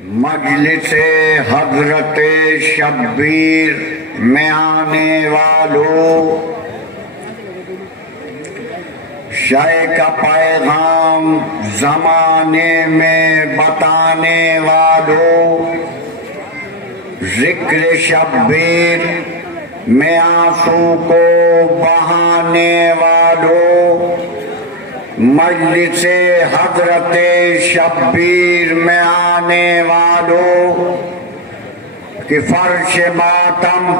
مجلس حضرت شبیر میں آنے والوں، شیخ کا پیغام زمانے میں بتانے والوں، ذکر شبیر میں آنسو کو بہانے والوں، مجلس حضرت شبیر میں آنے والوں، کہ فرش ماتم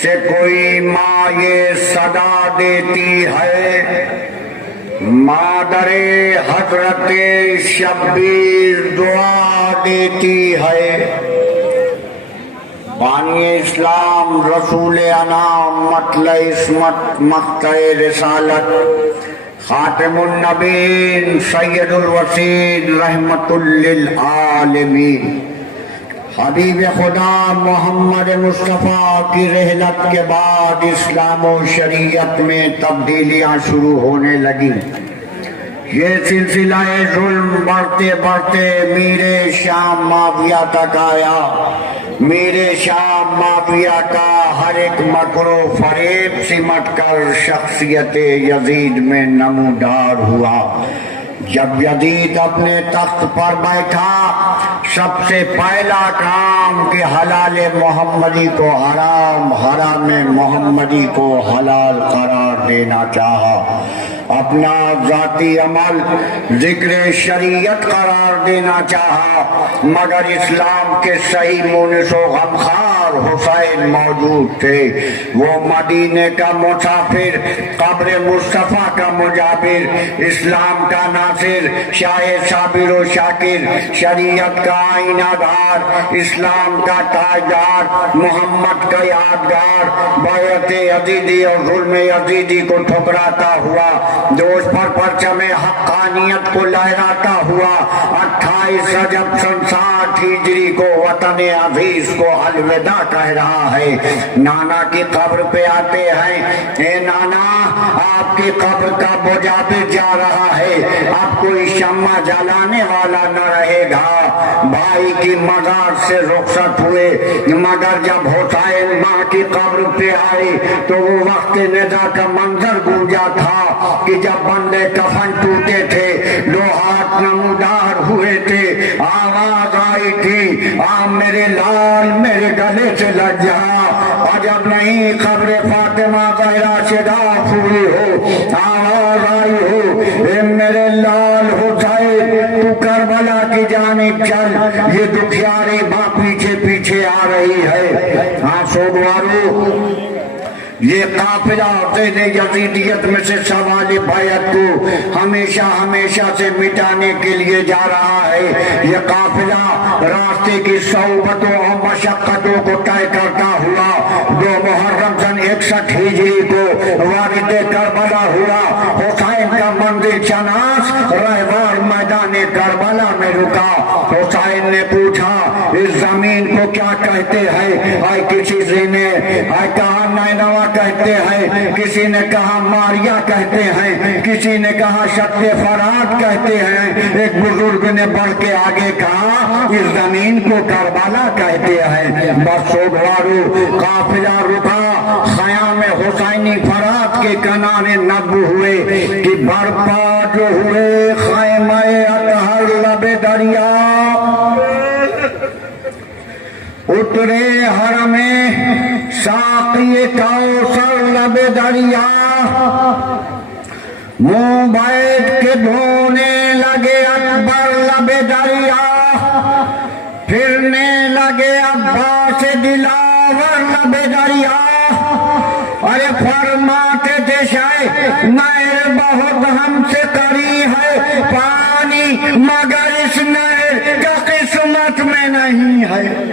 سے کوئی ماں یہ صدا دیتی ہے، مادر حضرت شبیر دعا دیتی ہے۔ بانی اسلام، رسول انام، مطلع عصمت، مقطع رسالت، خاتم النبیین، سید الوسیل، رحمت للعالمین، حبیب خدا محمد مصطفیٰ کی رحلت کے بعد اسلام و شریعت میں تبدیلیاں شروع ہونے لگی۔ یہ سلسلہ ظلم بڑھتے بڑھتے میرے شام معاویہ تک آیا۔ میرے شام معاویہ کا ہر ایک مکر و فریب سمٹ کر شخصیت یزید میں نمودار ہوا۔ جب یزید اپنے تخت پر بیٹھا، سب سے پہلا کام کہ حلال محمدی کو حرام، حرام محمدی کو حلال قرار دینا چاہا۔ اپنا ذاتی عمل ذکر شریعت قرار دینا چاہا، مگر اسلام کے صحیح مونس و غمخوار حسین موجود تھے۔ وہ مدینے کا مسافر، قبر مصطفیٰ کا مجابر، اسلام کا ناصر، شاہ صابر و شاکر، شریعت کا آئینہ دار، اسلام کا تاجدار، محمد کا یادگار، بیعت یزیدی اور ظلم یزیدی کو ٹھکراتا ہوا، دوست پر پرچم حقانیت کو لہراتا ہوا، 28 رجب سن 60 ہجری کو وطن عزیز کو الوداع کہہ رہا ہے۔ نانا کی قبر پہ آتے ہیں، اے نانا آپ کی قبر کا مجابر جا رہا ہے، اب کوئی شمع جلانے والا نہ رہے گا۔ بھائی کی مزار سے رخصت ہوئے، مگر جب حسین ماں کی قبر پہ آئے تو وہ وقت ندا کا منظر گونجا تھا کہ جب بندے کفن ٹوٹے تھے، دو ہاتھ نمودار ہوئے تھے، آواز آئی تھی، آ میرے لال میرے گلے سے لگ جا، اور جب نہیں قبر فاطمہ زہرا سے راف ہوئی ہو، آواز آئی ہو، اے میرے لال حسین تو کربلا کی جانب چل، یہ دکھیاری ماں پیچھے پیچھے آ رہی ہے۔ ہاں سوگوارو، یہ قافلہ دین یزیدیت میں سے سوال بیعت کو ہمیشہ ہمیشہ سے مٹانے کے لیے جا رہا ہے۔ یہ قافلہ راستے کی صعوبتوں اور مشقتوں کو طے کرتا ہوا 2 محرم سن 61 ہجری کو وارد کربلا ہوا۔ حسین کا منزل شناس رہوار میدان کربلا میں رکا۔ حسین نے پوچھا اس زمین کو کیا کہتے ہیں؟ آئے کسی نے کہا نینوا کہتے ہیں، کسی نے کہا ماریا کہتے ہیں، کسی نے کہا شط فرات کہتے ہیں، ایک بزرگ نے بڑھ کے آگے کہا اس زمین کو کربلا کہتے ہیں۔ بس سوگوارو، قافلہ رکا، خیام حسینی فرات کے کنارے نصب ہوئے کہ برپا جو ہوئے خیمہ اطہر لب دریا، اترے حرم ساقی کوثر لب دریا، منہ بیٹھ کے دھونے لگے اکبر لب دریا، پھرنے لگے عباس دلاور لب دریا، ارے فرماتے تھے شاہ نہر بہت ہم سے قری ہے پانی، مگر اس نہر کا قسمت میں نہیں ہے۔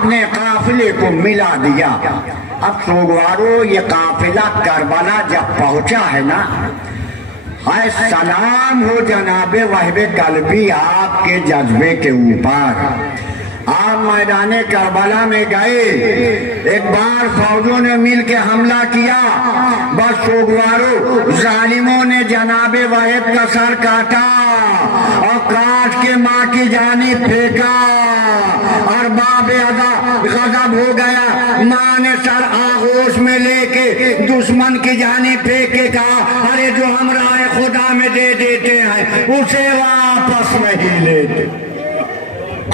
اپنے قافلے کو ملا دیا۔ اب سوگوارو یہ قافلہ کربلا جب پہنچا ہے نا، ہائے سلام ہو جناب وہب قلبی آپ کے جذبے کے اوپر۔ آپ میدان کربلا میں گئے، ایک بار فوجوں نے مل کے حملہ کیا، بس سوگوارو ظالموں نے جناب وہب کا سر کاٹا اور کاٹ کے ماں کی جانب پھینکا، اور باب غضب ہو گیا، ماں نے سر آغوش میں لے کے دشمن کی جانب پھینک کے کہا ارے جو ہمراہ خدا میں دے دیتے ہیں اسے واپس نہیں لیتے۔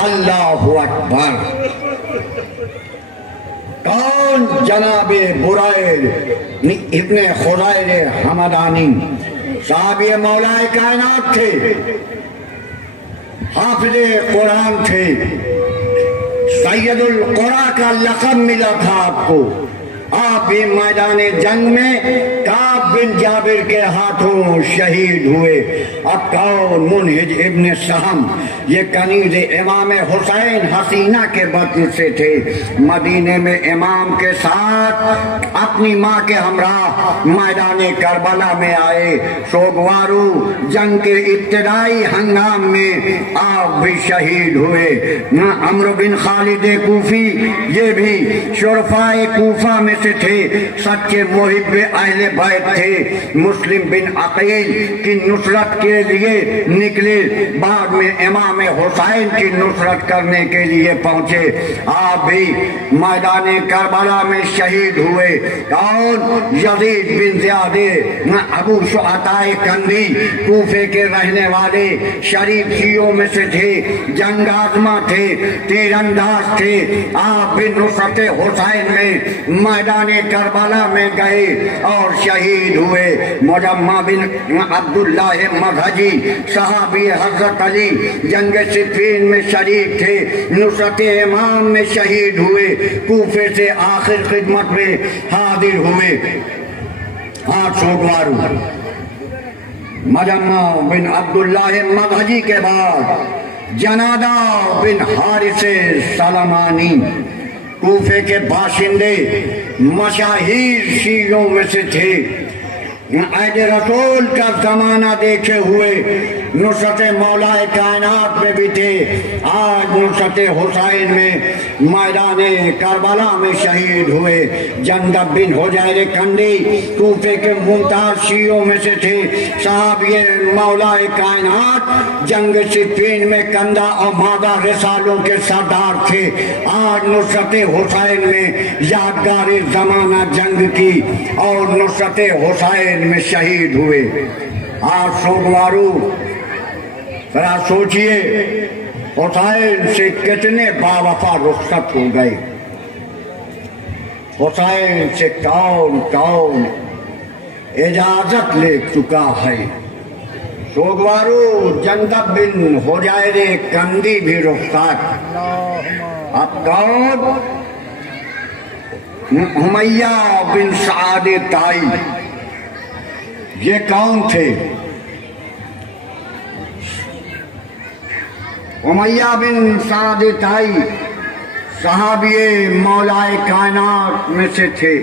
اللہ اکبر۔ کون؟ جناب برائد ابن خضیر حمدانی، صحابی مولا کائنات تھے، حافظ قرآن تھے، سید القرآن کا لقب ملا تھا آپ کو۔ آپ بھی میدان جنگ میں کعب بن جابر کے ہاتھوں شہید ہوئے۔ اب کون؟ منہج ابن سہم، یہ کنیز امام حسین حسینہ کے بطن سے تھے، مدینے میں امام کے ساتھ اپنی ماں کے ہمراہ میدان کربلا میں آئے۔ سوگوارو جنگ کے ابتدائی ہنگام میں آپ بھی شہید ہوئے۔ عمرو بن خالد کوفی یہ بھی شرفاء کوفہ میں سے تھے، سچے محب اہل بیت تھے، مسلم بن عقیل کی نصرت کے لیے نکلے، بعد میں امام حسین کی نصرت کرنے کے لیے پہنچے۔ آپ بھی میدان کربلا میں شہید ہوئے۔ کون؟ یزید بن زیاد ابو شعتاء کندی، کوفے کے رہنے والے شریف شیعوں میں سے تھے، جنگ آزما تھے، تیر انداز تھے۔ آپ بھی نصرت حسین میں میدان کربلا میں گئے اور شہید ہوئے۔ مجمع بن عبداللہ مدھجی، صحابی حضرت علی، جنگ صفین میں شریک تھے، نصرت امام میں شہید ہوئے، کوفے سے آخر خدمت میں حاضر ہوئے۔ آج سوگوارو مجمع بن عبداللہ مدھجی کے بعد جنادہ بن حارث سلمانی، کوفے کے باشندے، مشاہیر شیعوں میں سے تھے، عہد رسول کا زمانہ دیکھے ہوئے، نصرت مولا کائنات میں بھی تھے۔ آج نصرت حسین میں میدان کربلا میں شہید ہوئے۔ جندب بن حجیر کندی، کوفے کے ممتاز شیعوں میں سے تھے، صحابی مولا کائنات، جنگ صفین میں کندہ اور مادہ رسالوں کے سردار تھے۔ آج نصرت حسین میں یادگار زمانہ جنگ کی اور نصرت حسین میں شہید ہوئے۔ آج سوگوارو ذرا سوچئے حسین سے کتنے باوفا رخصت ہو گئے، حسین سے کون کون اجازت لے چکا ہے۔ سوگوارو جندب بن حجیر کندی بھی رخصت۔ اب کون؟ امیہ بن سعد طائی، یہ کون تھے؟ امیہ بن سعد طائی صحابی مولا کائنات میں سے تھے،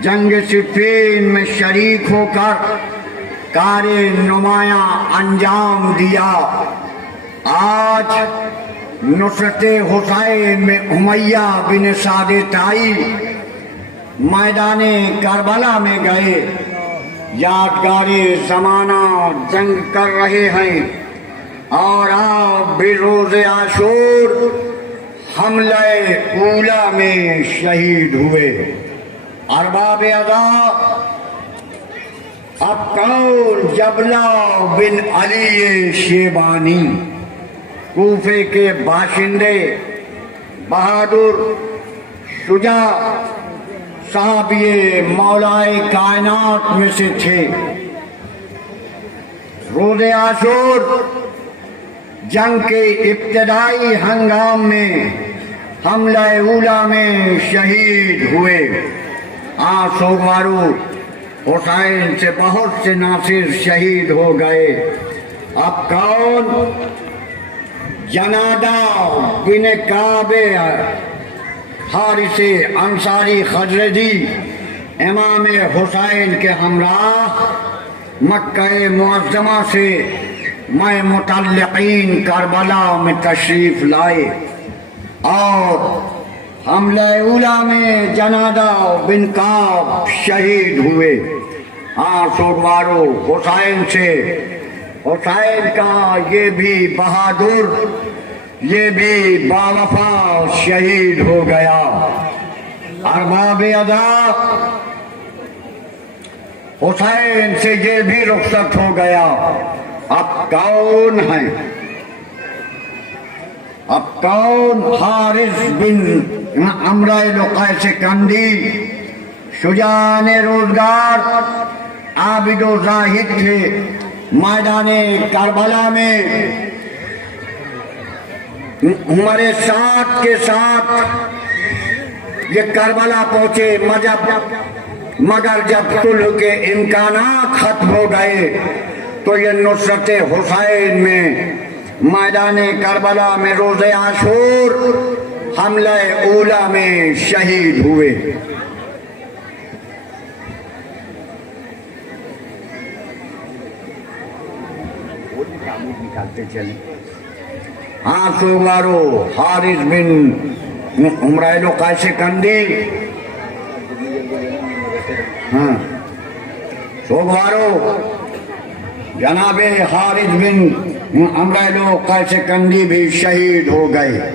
جنگ صفین میں شریک ہو کر کار نمایاں انجام دیا۔ آج نصرت حسین میں امیہ بن سعد طائی میدان کربلا میں گئے، یادگار زمانہ جنگ کر رہے ہیں، اور آپ بھی روز عاشور حملہ اولا میں شہید ہوئے۔ ارباب ادا اب کون؟ جبلہ بن علی شیبانی، کوفے کے باشندے، بہادر، شجاع، صحابی مولا کائنات میں سے تھے۔ روز عاشور جنگ کے ابتدائی ہنگام میں حملہ اولا میں شہید ہوئے۔ آج سوگوارو حسین سے بہت سے ناصر شہید ہو گئے۔ اب کون؟ جنادہ بن کعب حارث انصاری خزرجی امام حسین کے ہمراہ مکہ معظمہ سے میں متعلقین کربلا میں تشریف لائے اور حملہ اولا میں جنادہ بن کعب شہید ہوئے۔ سوگوارو حسین سے، حسین کا یہ بھی بہادر، یہ بھی باوفا شہید ہو گیا۔ ارباب ادا حسین سے یہ بھی رخصت ہو گیا۔ اب کون ہے؟ اب کون؟ حارث بن عمرو لقیس کندی شجاعان روزگار، عابد و زاہد تھے۔ میدان کربلا میں عمر سعد کے ساتھ یہ کربلا پہنچے، مگر جب صلح کے امکانات ختم ہو گئے تو یہ نصرت حسین میں میدان کربلا میں روز عاشور حملہ اولا میں شہید ہوئے۔ سوگوارو حارث بن عمرو لقیس کندی، سوگوارو جناب حارث بن عمرو لقیس کندی بھی شہید ہو گئے۔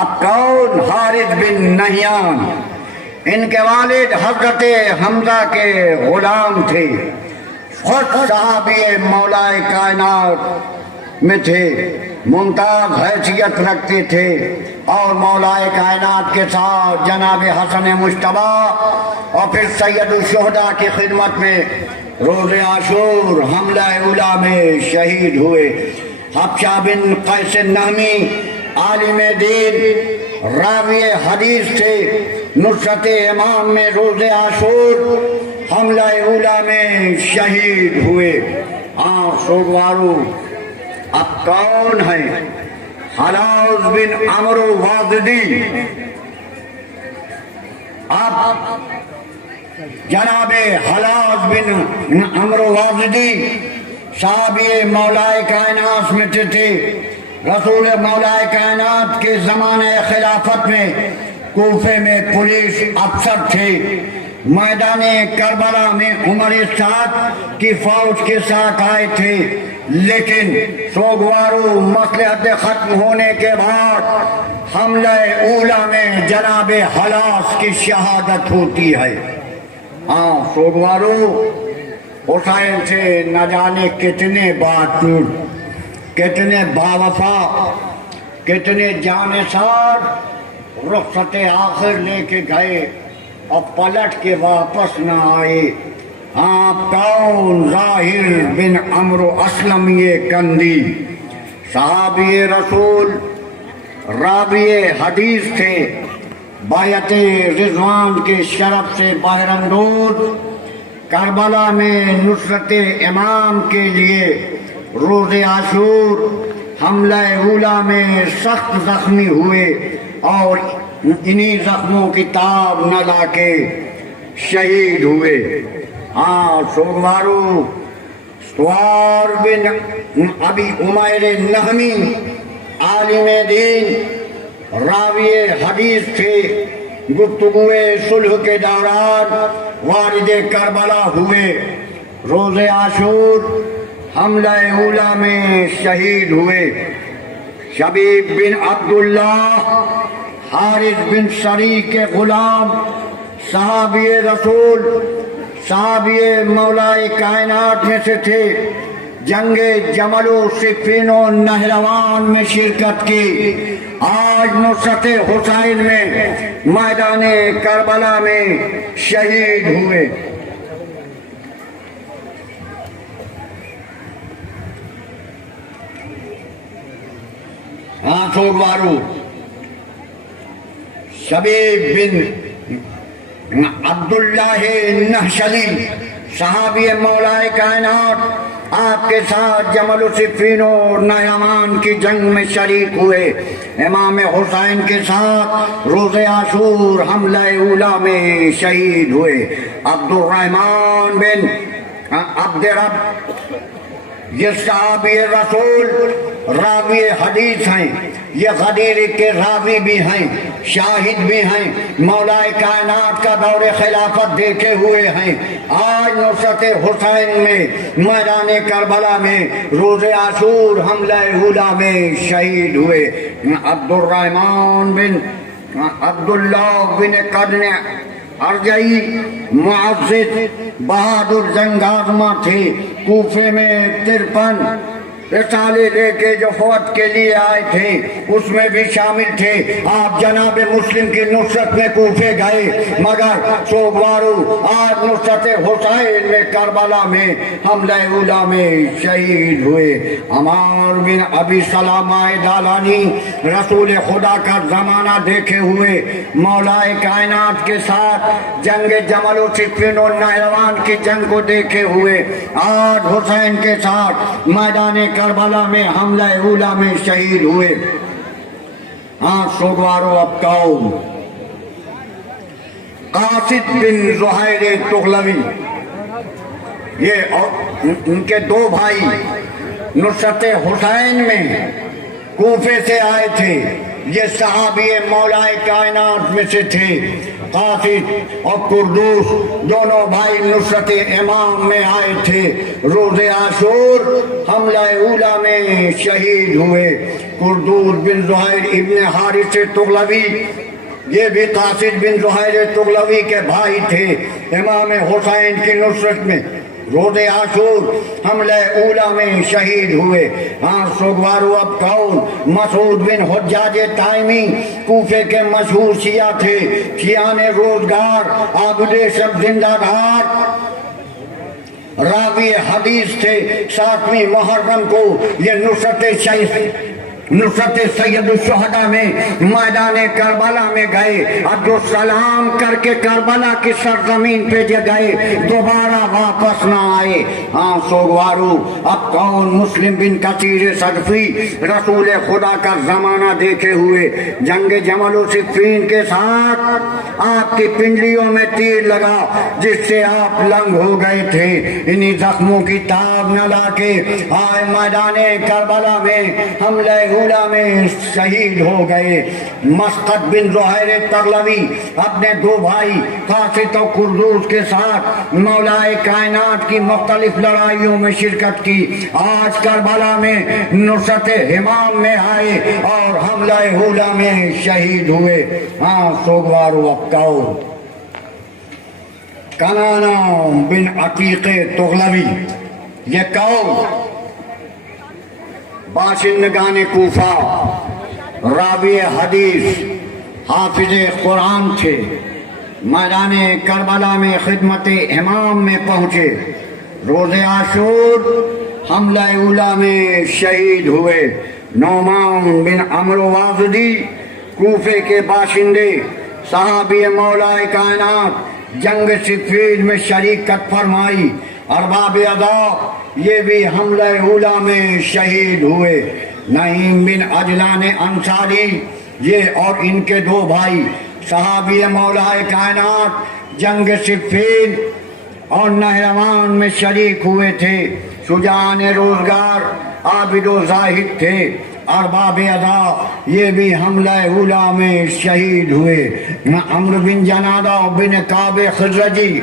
اب کون؟ حارث بن نہیان، ان کے والد حضرت حمزہ کے غلام تھے، خود صحابی مولا کائنات میں تھے، ممتاز حیثیت رکھتے تھے، اور مولا کائنات کے ساتھ جناب حسن مجتبیٰ اور پھر سید الشہداء کی خدمت میں روز عاشور حملہ اولا میں شہید ہوئے۔ حبشہ بن قیس نہمی عالم دین راوی حدیث تھے، نصرت امام میں روز عاشور حملہ اولا میں شہید ہوئے۔ سوگوارو اب کون ہے؟ حلاز بن عمرو وازدی، اب جناب حلاز بن عمرو وازدی صحابی مولا کائنات میں تھے، رسول مولا کائنات کے زمانہ خلافت میں کوفے میں پولیس افسر تھے۔ میدان کربلا میں عمر سعد کی فوج کے ساتھ آئے تھے، لیکن سوگوارو مصلحت ختم ہونے کے بعد حملہ اولا میں جناب حلاس کی شہادت ہوتی ہے۔ سوگوارو حسین سے نہ جانے کتنے بہادر، کتنے باوفا، کتنے جانثار رخصت آخر لے کے گئے اور پلٹ کے واپس نہ آئے۔ کون؟ ظاہر بن عمرو اسلمی کندی، صحابی رسول، راوی حدیث تھے، بیعت رضوان کے شرف سے باہر اندوز، کربلا میں نصرت امام کے لیے روز عاشور حملہ اولا میں سخت زخمی ہوئے اور انہی زخموں کی تاب نہ لا کے شہید ہوئے۔ سوگوارو سوار بن ابی عمیر نہمی عالم دین راوی حدیث تھے، گفتگو صلح کے دوران وارد کربلا ہوئے، روز عاشور حملہ اولا میں شہید ہوئے۔ شبیب بن عبداللہ حارث بن سری کے غلام، صحابی رسول، صحابی مولا کائنات میں سے تھے، جنگ جمل و صفین و نہروان میں شرکت کی، آج نصرت حسین میں میدان کربلا میں شہید ہوئے۔ سوگوارو شبیب بن عبداللہ نحشلی، صحابی مولا کائنات، آپ کے ساتھ جمل و صفین اور نہروان کی جنگ میں شریک ہوئے، امام حسین کے ساتھ روز عاشور حملہ اولا میں شہید ہوئے۔ عبد الرحمن بن عبد رب یہ صحابی رسول راوی حدیث ہیں، یہ غدیر کے راوی بھی ہیں، شاہد بھی ہیں، مولا کائنات کا دور خلافت دیکھے ہوئے ہیں۔ آج نصرت حسین میں میدان کربلا میں روز عاشور حملہ اولا میں شہید ہوئے۔ عبد الرحمن بن عبداللہ بن قدن ارجعی معزز بہادر جنگ آزما تھے، کوفے میں 53 رسالے لے کے جو فوت کے لیے آئے تھے اس میں بھی شامل تھے۔ آپ جناب مسلم کی نصرت میں کوفے گئے، مگر سوگوارو آج نصرت حسین میں کربلا میں حملہ اولا میں شہید ہوئے۔ عمار بن ابی سلامہ دالانی رسول خدا کا زمانہ دیکھے ہوئے، مولا کائنات کے ساتھ جنگ جمل و صفین و نہروان کی جنگ کو دیکھے ہوئے، آج حسین کے ساتھ میدان کربلا میں حملہ اولا میں شہید ہوئے۔ سوگوارو اب قوم قاصد بن زہیر تغلبی، یہ اور ان کے 2 بھائی نصرت حسین میں کوفے سے آئے تھے، یہ صحابی مولا کائنات میں سے تھے۔ قاصد اور قردوس دونوں بھائی نصرت امام میں آئے تھے، روز عاشور حملہ اولا میں شہید ہوئے۔ قردوس بن زہیر ابن حارث تغلبی یہ بھی قاصد بن زہیر تغلبی کے بھائی تھے، امام حسین کی نصرت میں روز عاشور حملہ اولا میں شہید ہوئے۔ سوگوارو اب کون مسعود بن حجاج تائمی کوفے کے مشہور شیعہ تھے، شیعہ نے روزگار عابد شب زندہ دار راوی حدیث تھے۔ 7ویں محرم کو یہ نصرت سید الشہداء میں میدان کربلا میں گئے، عبدالسلام کر کے کربلا کی سرزمین پہ گئے، دوبارہ واپس نہ آئے۔ سوگوارو اب کون مسلم بن کثیر ثقفی رسول خدا کا زمانہ دیکھے ہوئے، جنگ جمل و صفین کے ساتھ آپ کی پنڈلیوں میں تیر لگا جس سے آپ لنگ ہو گئے تھے، انہی زخموں کی تاب نہ لا کے آئے میدان کربلا میں حملہ اولا میں شہید ہو گئے۔ مسقط بن زہیر تغلبی اپنے 2 بھائی قاصد و قردوس کے ساتھ مولا کائنات کی مختلف لڑائیوں میں شرکت کی، آج کربلا میں نصرت امام میں آئے اور حملہ اولا میں شہید ہوئے۔ سوگوارو ابکاؤ کنانا بن عتیق تغلبی، یہ قوم باشندگان کوفہ راوی حدیث حافظ قرآن تھے، میدان کربلا میں خدمت امام میں پہنچے، روز عاشور حملہ اولا میں شہید ہوئے۔ نعمان بن عمرو وازدی کوفے کے باشندے، صحابی مولا کائنات، جنگ صفین میں شریکت فرمائی، ارباب ادا یہ بھی حملہ اولا میں شہید ہوئے۔ نعیم بن عجلان انصاری یہ اور ان کے 2 بھائی صحابی مولا کائنات جنگ صفین اور نہروان میں شریک ہوئے تھے، شجاعان روزگار عابد و زاہد تھے، ارباب ادا یہ بھی حملہ اولا میں شہید ہوئے۔ عمرو بن جنادہ بن کعب خزرجی،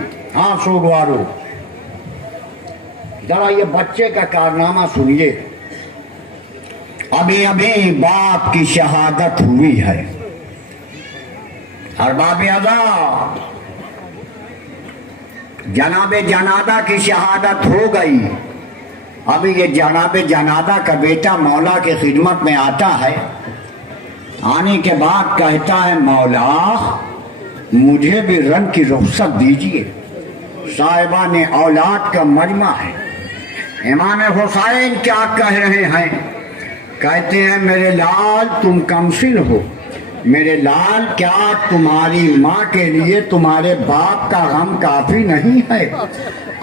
سوگوارو ذرا یہ بچے کا کارنامہ سنیے، ابھی ابھی باپ کی شہادت ہوئی ہے، ارباب ادا جناب جنادہ کی شہادت ہو گئی، ابھی یہ جناب جنادہ کا بیٹا مولا کی خدمت میں آتا ہے، آنے کے بعد کہتا ہے مولا مجھے بھی رن کی رخصت دیجیے، صاحبان اولاد کا مجمع ہے۔ امام حسین کیا کہہ رہے ہیں؟ کہتے ہیں میرے لال تم کمسن ہو، میرے لال کیا تمہاری ماں کے لیے تمہارے باپ کا غم کافی نہیں ہے؟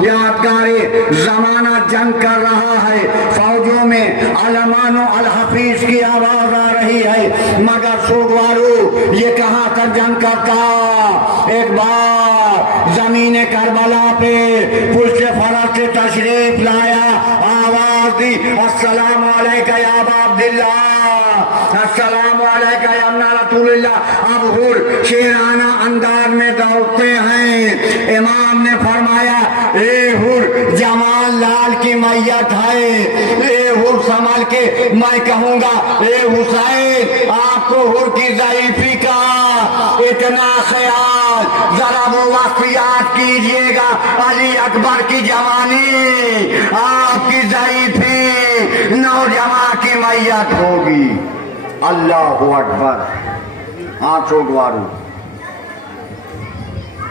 یادگار زمانہ جنگ کر رہا ہے، فوجوں میں علمان و الحفیظ کی آواز آ رہی ہے، مگر سوگوارو یہ کہاں تک جنگ کرتا؟ ایک بار زمین کربلا پہ پشت فرس سے تشریف لایا، آواز دی السلام علیکہ یا ابا عبداللہ، السلام علیکہ یا ابن رسول اللہ۔ اب حر شیرانہ انداز میں دوڑتے ہیں۔ امام نے فرمایا اے حر جمال لال کی میت ہے، اے حر سنبھل کے، میں کہوں گا اے حسین آپ کو حر کی ضعیفی کا اتنا خیال، ذرا وہ وصیات کیجئے گا، علی اکبر کی جوانی آپ کی ضعیفی نوجوان کی میت ہوگی۔ اللہ اکبر۔ ہاں سوگوارو،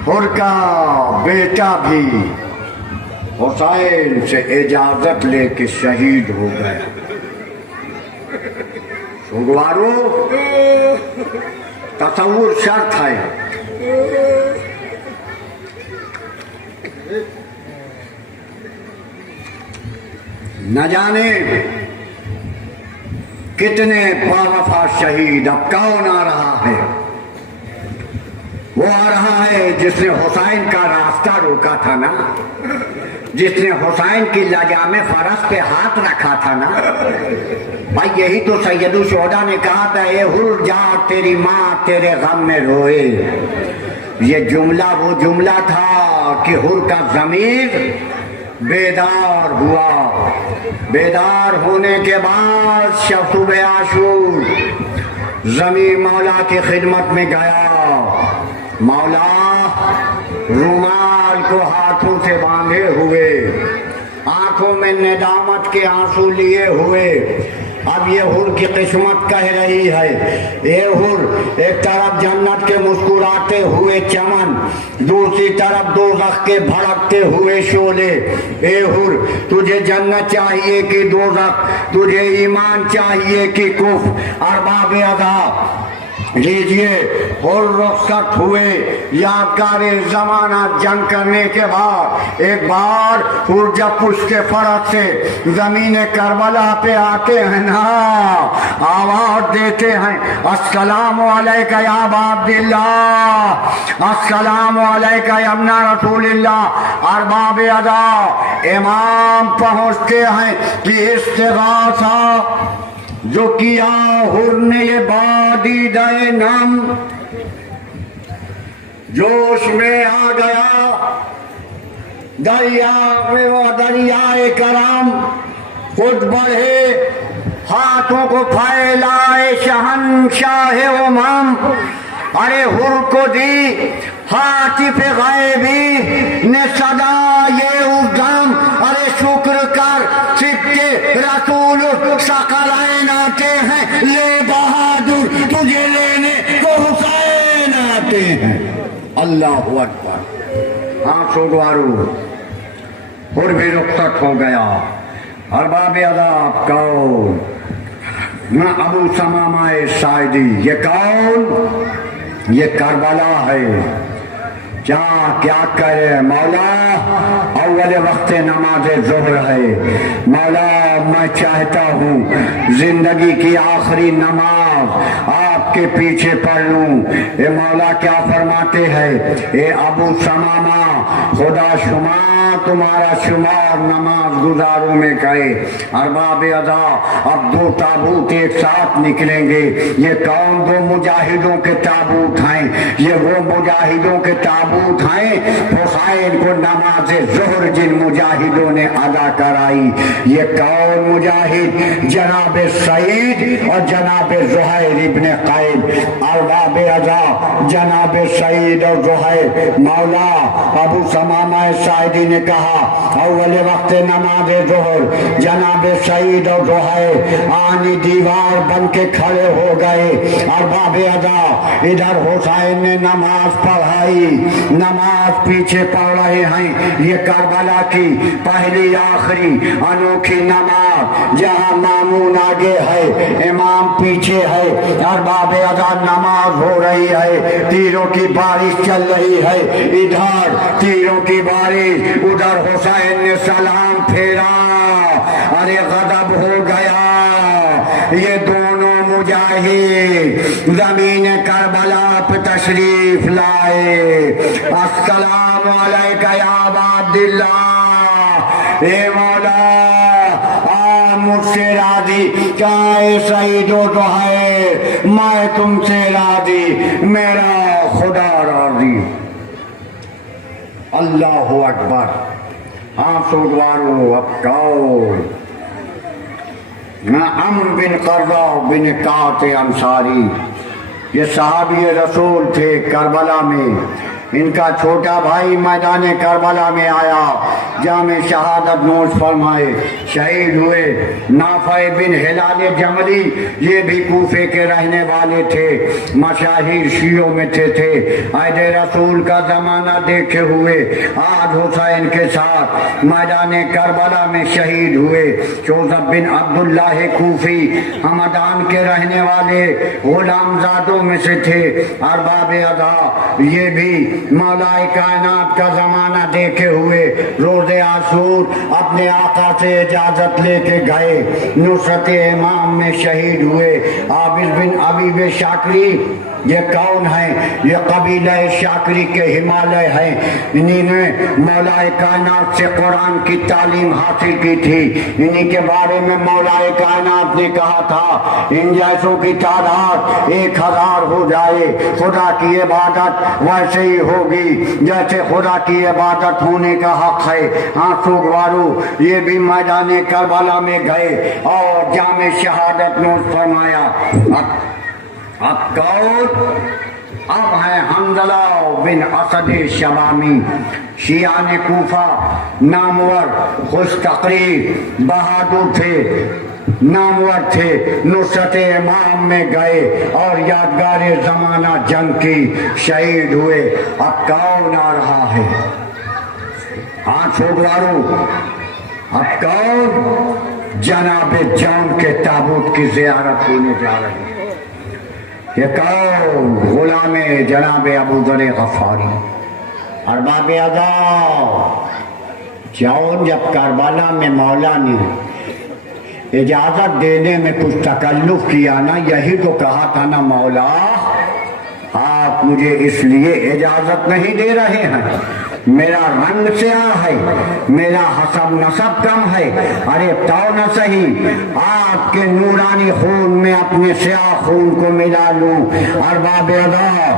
حر کا بیٹا بھی حسین سے اجازت لے کے شہید ہو گیا۔ سوگوارو تصور شرط ہے، نہ جانے کتنے باوفا شہید اب کون آ رہا ہے؟ وہ آ رہا ہے جس نے حسین کا راستہ روکا تھا نا، جس نے حسین کی لجام فرس پہ ہاتھ رکھا تھا نا۔ بھائی یہی تو سید الشہداء نے کہا تھا اے حر جا تیری ماں تیرے غم میں روئے۔ یہ جملہ وہ جملہ تھا کہ حر کا ضمیر بیدار ہوا۔ بیدار ہونے کے بعد شب صبح عاشور ضمیر مولا کی خدمت میں گیا۔ مولا رومال کو ہاتھوں سے باندھے ہوئے، آنکھوں میں ندامت کے آنسو لیے ہوئے، اب یہ حر کی قسمت کہہ رہی ہے اے حر، ایک طرف جنت کے مسکراتے ہوئے چمن، دوسری طرف دوزخ کے بھڑکتے ہوئے شعلے۔ اے حر تجھے جنت چاہیے کہ دوزخ، تجھے ایمان چاہیے کہ کفر؟ ارباب ادا لیجئے۔ حر رخصت ہوئے۔ یادگار زمانہ جنگ کرنے کے بعد ایک بار حر جب پشت فرس سے زمین کربلا پہ آتے ہیں نا، آواز دیتے ہیں السلام علیکہ یا ابا عبداللہ، السلام علیکہ یا ابن رسول اللہ۔ ارباب ادا امام پہنچتے ہیں کہ استغاثہ جو کیا حر نے یہ بادی دے نام، جوش میں آ گیا دریا میں، وہ دریائے کرم خود بڑھے، ہاتھوں کو پھیلائے شہنشاہ امم۔ ارے حر کو دی ہاتف غیبی نے صدا یہ ادھم، ارے شکر کر سکے رسول ثقلین آتے ہیں، لے بہادر تجھے لینے کو حسین آتے ہیں۔ اللہ اکبر۔ ہاں سوگوارو حر بھی رخصت ہو گیا۔ ارباب عذاب کون؟ نہ ابو ثمامہ ساعدی، یہ کون؟ یہ کربلا ہے۔ کیا کرے مولا؟ اول وقت نماز ظہر ہے مولا، میں چاہتا ہوں زندگی کی آخری نماز آپ کے پیچھے پڑھ لوں۔ اے مولا کیا فرماتے ہیں؟ اے ابو ثمامہ خدا شمار تمہارا شمار نماز گزاروں میں کرے۔ ارباب ادا اب دو تابوت ایک ساتھ نکلیں گے۔ یہ کون دو مجاہدوں کے تابوت ہیں؟ یہ وہ مجاہدوں کے تابوت ہیں حسین کو نماز ظہر جن مجاہدوں نے ادا کرائی۔ یہ کون مجاہد؟ جناب سعید اور جناب زہیر ابن قیل۔ ارباب ادا جناب سعید اور زہیر، مولا ابو ثمامہ ساعدی نے کہا اول وقت نماز ظہر جناب سعید اور زہیر آنی دیوار بن کے کھڑے ہو گئے۔ ارباب ادا ادھر حسین نے نماز پڑھائی، نماز پیچھے پڑھ رہے ہیں۔ یہ کربلا کی پہلی آخری انوکھی نماز جہاں مامون آگے ہے امام پیچھے ہے۔ ارباب ادا نماز ہو رہی ہے، تیروں کی بارش چل رہی ہے، ادھر تیروں کی بارش ادھر حسین نے سلام پھیرا، ارے غضب ہو گیا، یہ دونوں مجاہد زمین کربلا پہ تشریف لائے۔ السلام علیکہ یا ابا عبداللہ، اے مولا مجھ سے راضی کیا ہے سعید و ہے، میں تم سے راضی، میرا خدا راضی۔ اللہ اکبر۔ ہاں سوگوارو اب کہو، میں عمرو بن قرظہ بن کعب انصاری، یہ صحابی رسول تھے کربلا میں، ان کا چھوٹا بھائی میدان کربلا میں آیا، جام شہادت نوش فرمائے، شہید ہوئے۔ نافع بن ہلال جملی یہ بھی کوفے کے رہنے والے تھے، مشاہیر شیعوں میں تھے۔ عہد رسول کا زمانہ دیکھے ہوئے آج حسین کے ساتھ میدان کربلا میں شہید ہوئے۔ جوزف بن عبداللہ کوفی ہمدان کے رہنے والے غلام زادوں میں سے تھے، ارباب ادا، یہ بھی مولا کائنات کا زمانہ دیکھے ہوئے روز عاشور اپنے آقا سے اجازت لے کے گئے، نصرت امام میں شہید ہوئے۔ عابد بن ابی شاکری یہ کون ہیں؟ یہ قبیلہ شاکری کے ہمالیہ ہیں، انہی نے مولا کائنات سے قرآن کی تعلیم حاصل کی تھی، انہی کے بارے میں مولا کائنات نے کہا تھا ان جیسوں کی تعداد 1000 ہو جائے، خدا کی عبادت ویسے ہی ہوگی جیسے خدا کی عبادت ہونے کا حق ہے۔ ہاں سوگوارو، یہ بھی میدان کربلا میں گئے اور جام شہادت نوش فرمایا۔ اب کون؟ اب ہے حنظلہ بن اسد شوامی، شیعان کوفہ، نامور، خوش تقریر، بہادر تھے، نامور تھے، نصرت امام میں گئے اور یادگار زمانہ جنگ کی شہید ہوئے۔ اب کون آ رہا ہے؟ ہاں چھوڑوارو، اب کون؟ جناب جون کے تابوت کی زیارت ہونے جا رہی ہے۔ یہ کون؟ غلام جناب ابو ذر غفاری، ارباب ادا۔ جون جب کربلا میں مولا نے اجازت دینے میں کچھ تکلف کیا نا، یہی تو کہا تھا نا، مولا آپ مجھے اس لیے اجازت نہیں دے رہے ہیں، میرا رنگ سیاہ ہے، میرا حسب نسب کم ہے، ارے تو نہ صحیح آپ کے نورانی خون میں اپنے سیاہ خون کو ملا لوں۔ ارباب ادا،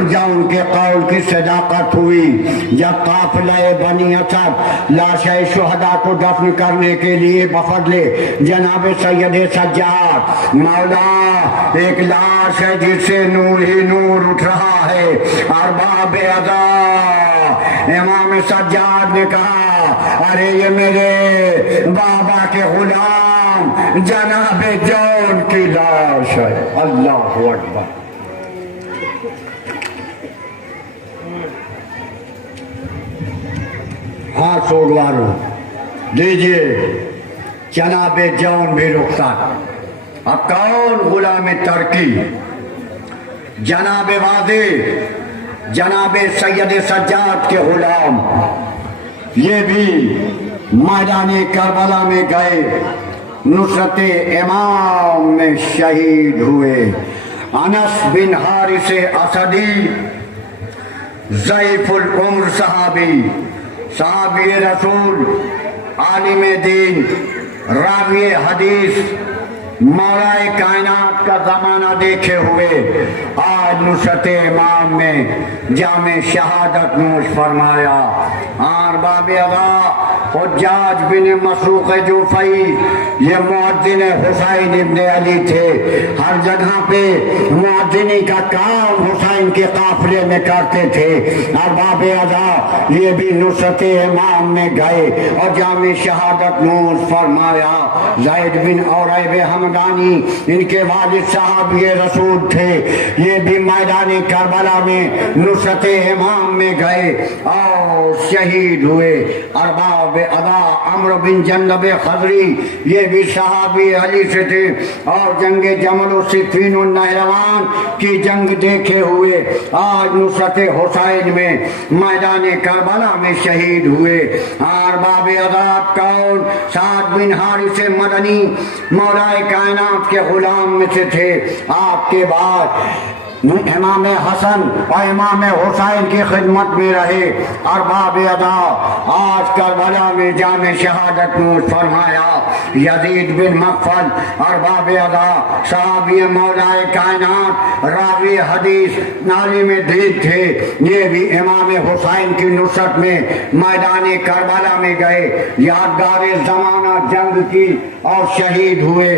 جون کے قول کی صداقت ہوئی جب قافلہ بنی اسد لاشِ شہداء کو دفن کرنے کے لیے بفضلِ جناب سید سجاد، مولا ایک لاش ہے جس سے نور ہی نور اٹھ رہا ہے۔ ارباب ادا، امام سجاد نے کہا ارے یہ میرے بابا کے غلام جناب جون کی لاش ہے۔ اللہ اکبر۔ ہاں سوگوارو، دیجئے جناب جون بھی رخصت۔ اب کون؟ غلام ترکی، جناب واضح، جناب سید سجاد کے غلام، یہ بھی میدان کربلا میں گئے، نصرت امام میں شہید ہوئے۔ انس بن حارث اسدی، ضعیف العمر صحابی، صحابی رسول، عالم دین، راوی حدیث، مولا کائنات کا زمانہ دیکھے ہوئے آج نصرت امام میں جام شہادت نوش فرمایا۔ ارباب ادا، حجاج بن مسروق جوفی یہ مؤذن حسین ابن علی تھے، ہر جگہ پہ مؤذنی کا کام حسین کے قافلے میں کرتے تھے۔ ارباب ادا، یہ بھی نصرت امام میں گئے اور جام شہادت نوش فرمایا۔ زید بن عریب حمدانی ان کے والد صحابی رسول تھے، یہ بھی میدان کربلا میں نصرت امام میں گئے اور شہید ہوئے۔ ارباب ادا، عمرو بن جندب خضری یہ بھی صحابی علی سے تھے اور جنگ جمل و صفین و نہروان کی جنگ دیکھے ہوئے آج نصرت حسین میں میدان کربلا میں شہید ہوئے۔ ارباب عذاب کون؟ سعد بن حارث مدنی مولا کائنات کے غلام میں سے تھے۔ آپ کے بعد امام حسن اور امام حسین کی خدمت میں رہے۔ ارباب ادا آج کربلا میں جام شہادت نوش فرمایا۔ یزید بن مغفل ارباب ادا صحابی مولا کائنات، راوی حدیث، عالم دین تھے۔ یہ بھی امام حسین کی نصرت میں میدان کربلا میں گئے، یادگار زمانہ جنگ کی اور شہید ہوئے۔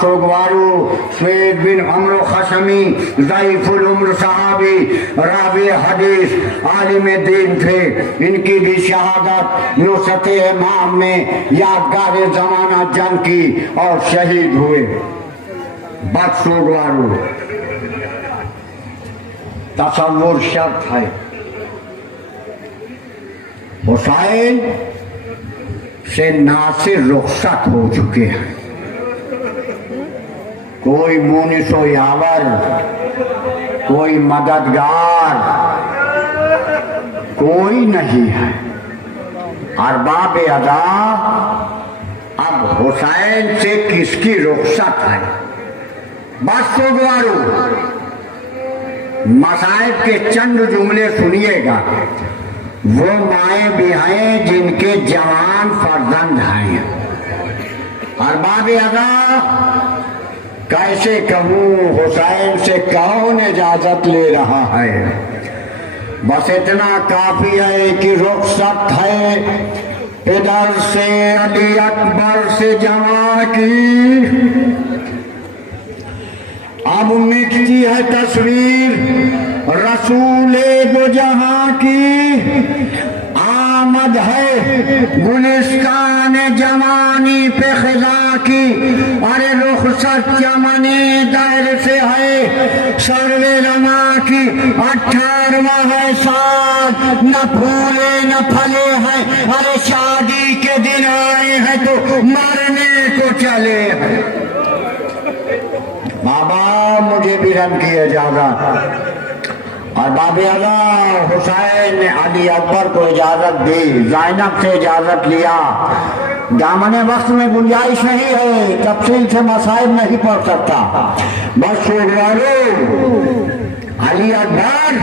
سوگوارو سوید بن عمرو خشمی ضعیف العمر صحابی، راوی حدیث، عالم دین تھے۔ ان کی بھی شہادت نصرت امام میں یادگار زمانہ جنگ کی اور شہید ہوئے۔ بد سوگوارو تصور شرط ہے، حسین سے ناصر رخصت ہو چکے ہیں، کوئی مونس و یاور، کوئی مددگار کوئی نہیں ہے۔ ارباب ادا اب حسین سے کس کی رخصت ہے؟ بس سوگوارو مصائب کے چند جملے سنیے گا۔ وہ مائیں بھی ہیں جن کے جوان فرزند ہیں۔ ارباب ادا کیسے کہوں حسین سے کون اجازت لے رہا ہے؟ بس اتنا کافی ہے کہ رخصت ہے ادھر سے علی اکبر سے جمع کی۔ اب مٹتی ہے تصویر رسول دو جہاں کی، آمد ہے گلستان جوانی پہ خزاں کی۔ ارے رخصت چمن دہر سے ہے سرو رما کی، 18واں ہے سال نہ پھولے نہ پھلے ہیں، ارے شادی کے دن آئے ہیں تو مرنے کو چلے ہیں۔ بابا مجھے بھی رن کی اجازت۔ اور باب اعلیٰ حسین نے علی اکبر کو اجازت دی، زینب سے اجازت لیا۔ دامن وقت میں گنجائش نہیں ہے، تفصیل سے مسائل نہیں پڑھ سکتا۔ بس سوگوارو علی اکبر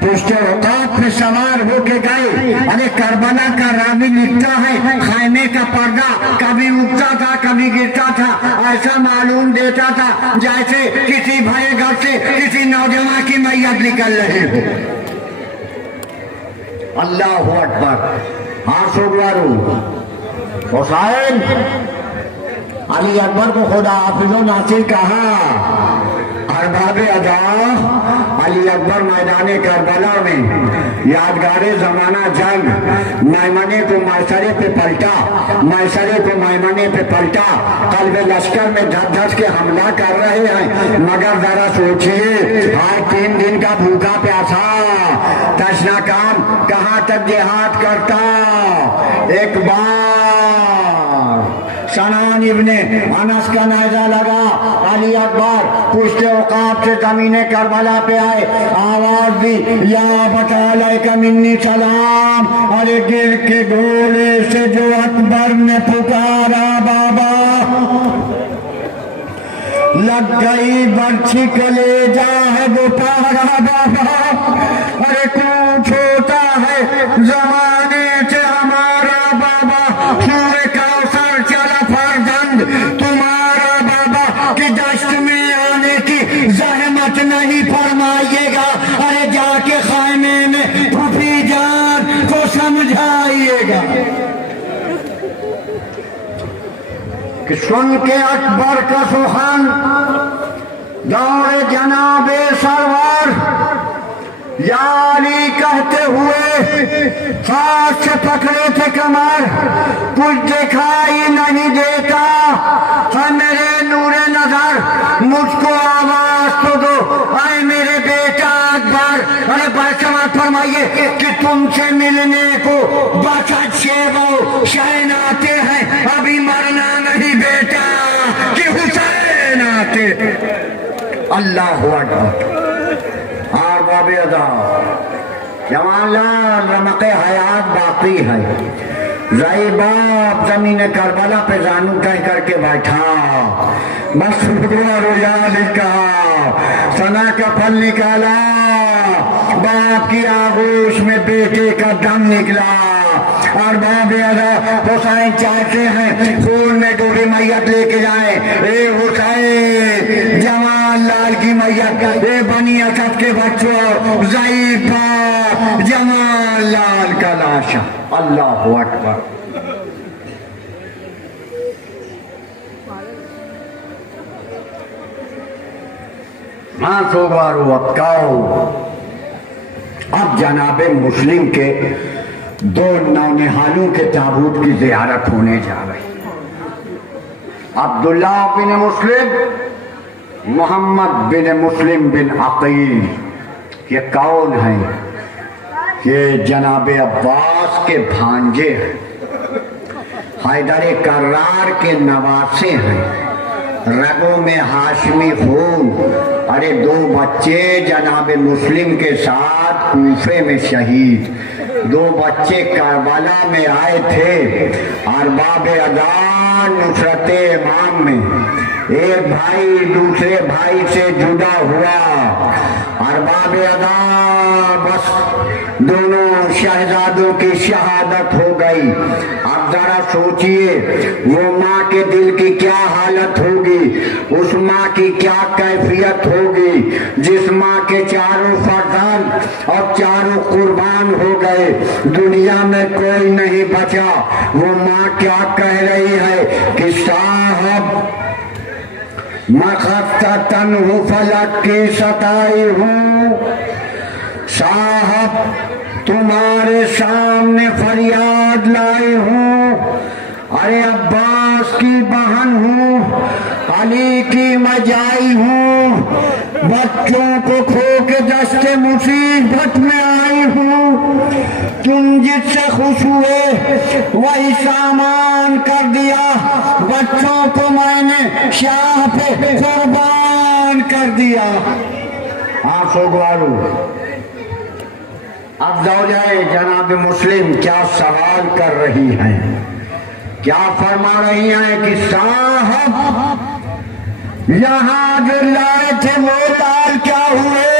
پشت رکاب پہ سوار ہو کے گئے۔ ارے کربلا کا راوی لکھتا ہے خیمے کا پردہ کبھی اگتا تھا کبھی گرتا تھا، ایسا معلوم دیتا تھا جیسے کسی بھائی گھر سے کسی نوجوان کی میت نکل رہی ہو۔ اللہ اکبر۔ ہاں سوگوارو حسین علی اکبر کو خدا حافظ و ناصر کہا۔ ارباب ادا علی اکبر میدان کربلا میں یادگار زمانہ جنگ، میمنے کو میسرے پہ پلٹا، میسرے کو میمنے پہ پلٹا۔ قلب لشکر میں دھس دھس کے حملہ کر رہے ہیں، مگر ذرا سوچیے آج 3 دن کا بھوکا پیاسا تشنا کام کہاں تک جہاد کرتا۔ ایک بار سنان ابن انس کا نیزہ لگا، علی اکبر پشت عقاب سے زمین کربلا پہ آئے، آواز دی یا بتا علیک منی سلام۔ ارے گر کے گولے سے جو اکبر نے پکارا بابا، لگ گئی برچھی کلیجہ ہے وہ پارا بابا۔ ارے کچھ ہوتا ہے زمانے سے ہمارا بابا، سورہ کوثر چلا فرزند تمہارا بابا، کہ دشت میں آنے کی زحمت نہیں فرمائیے گا۔ ارے جا کے خیمے میں پھوپھی جان کو سمجھائیے گا کہ سن کے اکبر کا سخن دور جناب سرور یا علی کہتے ہوئے ہاتھ سے پکڑے تھے کمر، کچھ دکھائی نہیں دیتا ہے میرے نور نظر، مجھ کو آواز تو دو اے میرے بیٹا اکبر۔ ارے بات فرمائیے کہ تم سے ملنے کو بچت شیبو شہن آتے ہیں، ابھی مرنا نہیں بیٹا کہ حسین آتے۔ اللہ اکبر۔ ادا جوان لال رمق حیات باقی ہے رئی باپ زمین کربلا پہ زانو تہ کر کے بیٹھا بس روزان کہا سنا کا پھل نکالا باپ کی آغوش میں بیٹے کا دم نکلا اور باپ حسین چاہتے ہیں خون میں ڈوبی میت لے کے جائیں اے حسین جوان لال کی میت اے بنی اسد کے بچوں ضعیف باپ جوان لال کا لاشا اللہ اکبر ہاں سوگوارو وکاؤ اب جناب مسلم کے دو نونہالوں کے تابوت کی زیارت ہونے جا رہی عبداللہ بن مسلم محمد بن مسلم بن عقیل یہ کون ہیں یہ جناب عباس کے بھانجے ہیں حیدر کرار کے نواسے ہیں رگوں میں ہاشمی خون ارے دو بچے جناب مسلم کے ساتھ کوفے میں شہید دو بچے کربلا میں آئے تھے ارباب اذان نصرت امام میں ایک بھائی دوسرے بھائی سے جدا ہوا ارباب اذان بس دونوں شہزادوں کی شہادت ہو گئی اب ذرا سوچئے وہ ماں کے دل کی کیا حالت ہوگی اس ماں کی کیا کیفیت ہوگی جس ماں کے چاروں فرزند اور چاروں قربان ہو گئے دنیا میں کوئی نہیں بچا وہ ماں کیا کہہ رہی ہے کہ صاحب مخفتن ہوں فلک کی ستائی ہوں صاحب تمہارے سامنے فریاد لائی ہوں ارے عباس کی بہن ہوں علی کی مجائی ہوں بچوں کو کھو کے دست مصیبت میں آئی ہوں تم جس سے خوش ہوئے وہی سامان کر دیا بچوں کو میں نے شاہ پہ قربان کر دیا آنسو گوارو اب زوجہ جناب مسلم کیا سوال کر رہی ہیں کیا فرما رہی ہیں کہ صاحب یہاں جو لائے تھے وہ لال کیا ہوئے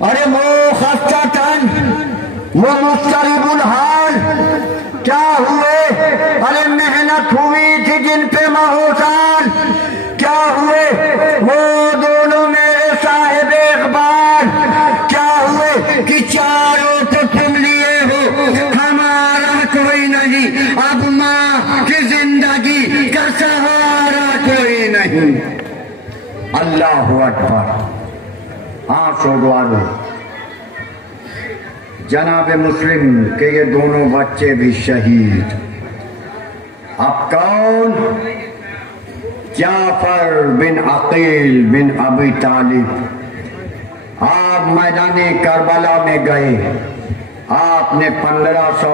ارے وہ خستہ تن وہ مضطرب الحال کیا ہوئے ارے محنت ہوئی تھی جن پہ مہوسان کیا ہوئے وہ دونوں میرے صاحب اقبال کیا ہوئے کہ چاروں تو تم لیے ہو ہمارا کوئی نہیں اب ماں کی زندگی کا سہارا کوئی نہیں اللہ اکبر آنسو گوارو جناب مسلم کے یہ دونوں بچے بھی شہید اب کون جعفر بن عقیل بن ابی طالب آپ میدان کربلا میں گئے آپ نے 1500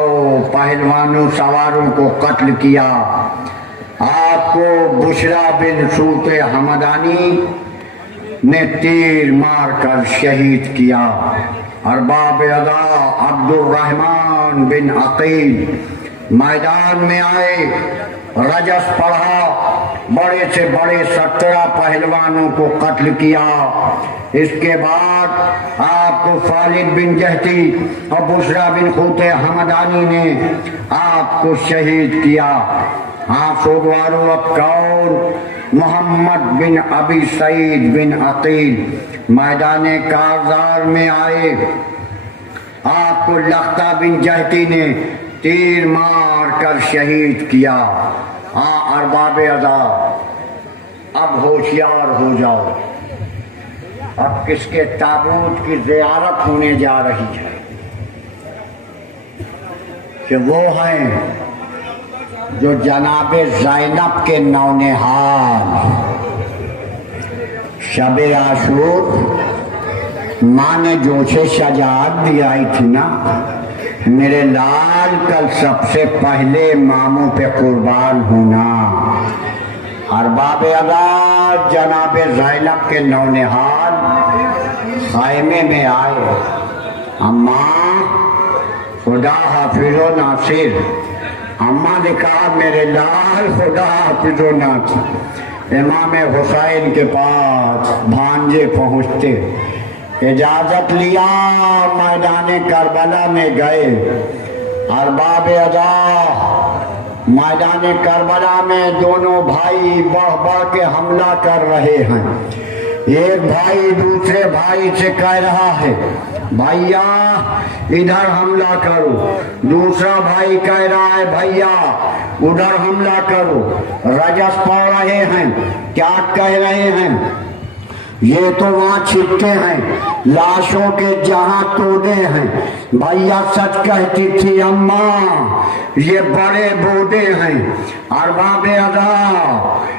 پہلوانوں سواروں کو قتل کیا آپ کو بشرا بن سوت حمدانی نے تیر مار کر شہید کیا ارباب ادا عبد الرحمن بن عقیل میدان میں آئے رجس پڑھا بڑے سے بڑے 17 پہلوانوں کو قتل کیا اس کے بعد آپ کو خالد بن جہتی اور بشرا بن خوت حمدانی نے آپ کو شہید کیا آپ سوگوارو اب کون محمد بن ابی سعید بن عقیل میدان کارزار میں آئے آپ کو لختہ بن جہتی نے تیر مار کر شہید کیا ارباب ادا اب ہوشیار ہو جاؤ اب کس کے تابوت کی زیارت ہونے جا رہی ہے کہ وہ ہیں جو جناب زینب کے نونہال شب عاشور ماں نے جوش شجاعت دی آئی تھی نا میرے لال کل سب سے پہلے ماموں پہ قربان ہونا ارباب ادا جناب زینب کے نونہال خیمے میں آئے، اماں خدا حافظ و ناصر، اماں نے کہا میرے لال خدا حافظ و ناصر۔ امام حسین کے پاس بھانجے پہنچتے، اجازت لیا، میدان کربلا میں گئے۔ ارباب ادا میدان کربلا میں دونوں بھائی بڑھ بڑھ کے حملہ کر رہے ہیں۔ ایک بھائی دوسرے بھائی سے کہہ رہا ہے بھیا ادھر حملہ کرو، دوسرا بھائی کہہ رہا ہے بھیا ادھر حملہ کرو۔ رجس پڑھ رہے ہیں، کیا کہہ رہے ہیں؟ یہ تو وہاں چھپتے ہیں، لاشوں کے جہاں تودے ہیں۔ بھیا سچ کہتی تھی اماں، یہ بڑے بودے ہیں۔ ارباب ادا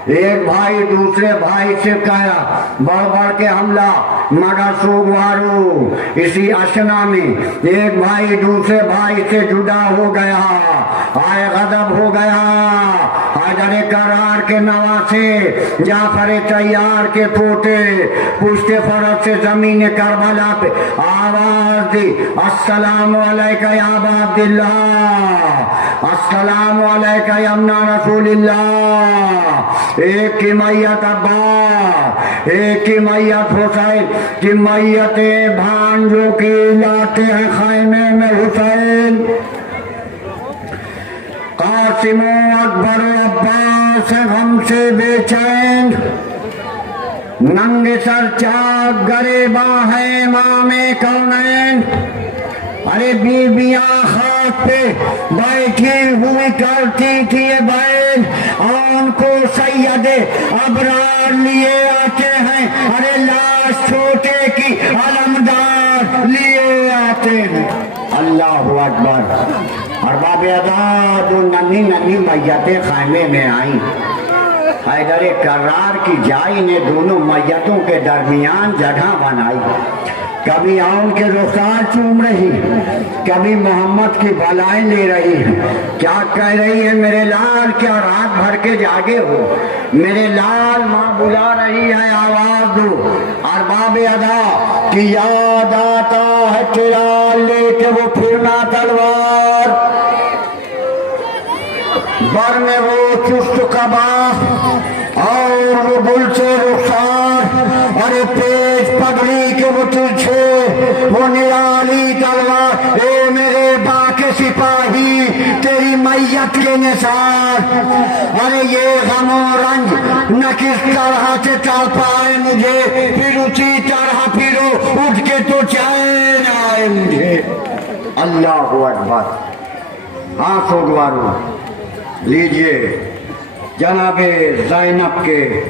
ایک بھائی دوسرے بھائی سے کہا بڑھ بڑھ کے حملہ، مگر سوگوارو اسی اشنا میں ایک بھائی دوسرے بھائی سے جدا ہو گیا، آئے غضب ہو گیا۔ حیدر کرار کے نواسے، جعفر طیار کے پوتے، پشت فرس سے زمین کربلا پہ آواز دی، السلام علیکہ یا ابا عبداللہ، السلام علیکہ یا ابن رسول اللہ۔ ایک کی میت عباس، ایک کی میت حسین، کی میتیں بھانجوں کی لاتے ہیں خیمے میں حسین۔ قاسم و اکبر و عباس غم سے بے چین، ننگ سر چاک گریباں ہے امام کونین۔ ارے بیویاں خاک پہ بیٹھی ہوئی کرتی تھی یہ بیل، ان کو سید ابرار لیے آتے ہیں، ارے لاش چھوٹے کی علمدار لیے آتے ہیں۔ اللہ اکبر۔ ارباب ادا جو ننھی ننھی میتیں خیمے میں آئیں، حیدر کرار کی جائی نے دونوں میتوں کے درمیان جگہ بنائی، کبھی آن کے رخسار چوم رہی، کبھی محمد کی بالائیں لے رہی ہے۔ کیا کہہ رہی ہے؟ میرے لال کیا رات بھر کے جاگے ہو؟ میرے لال ماں بلا رہی ہے، آواز دو۔ ارباب ادا کی یاد آتا ہے تیرا لے کے وہ پھرنا تلوار، بر میں وہ چست قبا اور وہ گل سے رخسار، ارے پیش پگڑی کے وہ تجھے وہ نرالی تلوار، اے میرے باقی سپاہی تیری میت کے نثار۔ ارے یہ غم و رنج نہ کس طرح سے ٹال پائے مجھے، پھر اسی طرح پھرو اٹھ کے تو چین آئے مجھے۔ اللہ اکبر۔ ہاں سوگوارو لیجئے، جناب زینب کے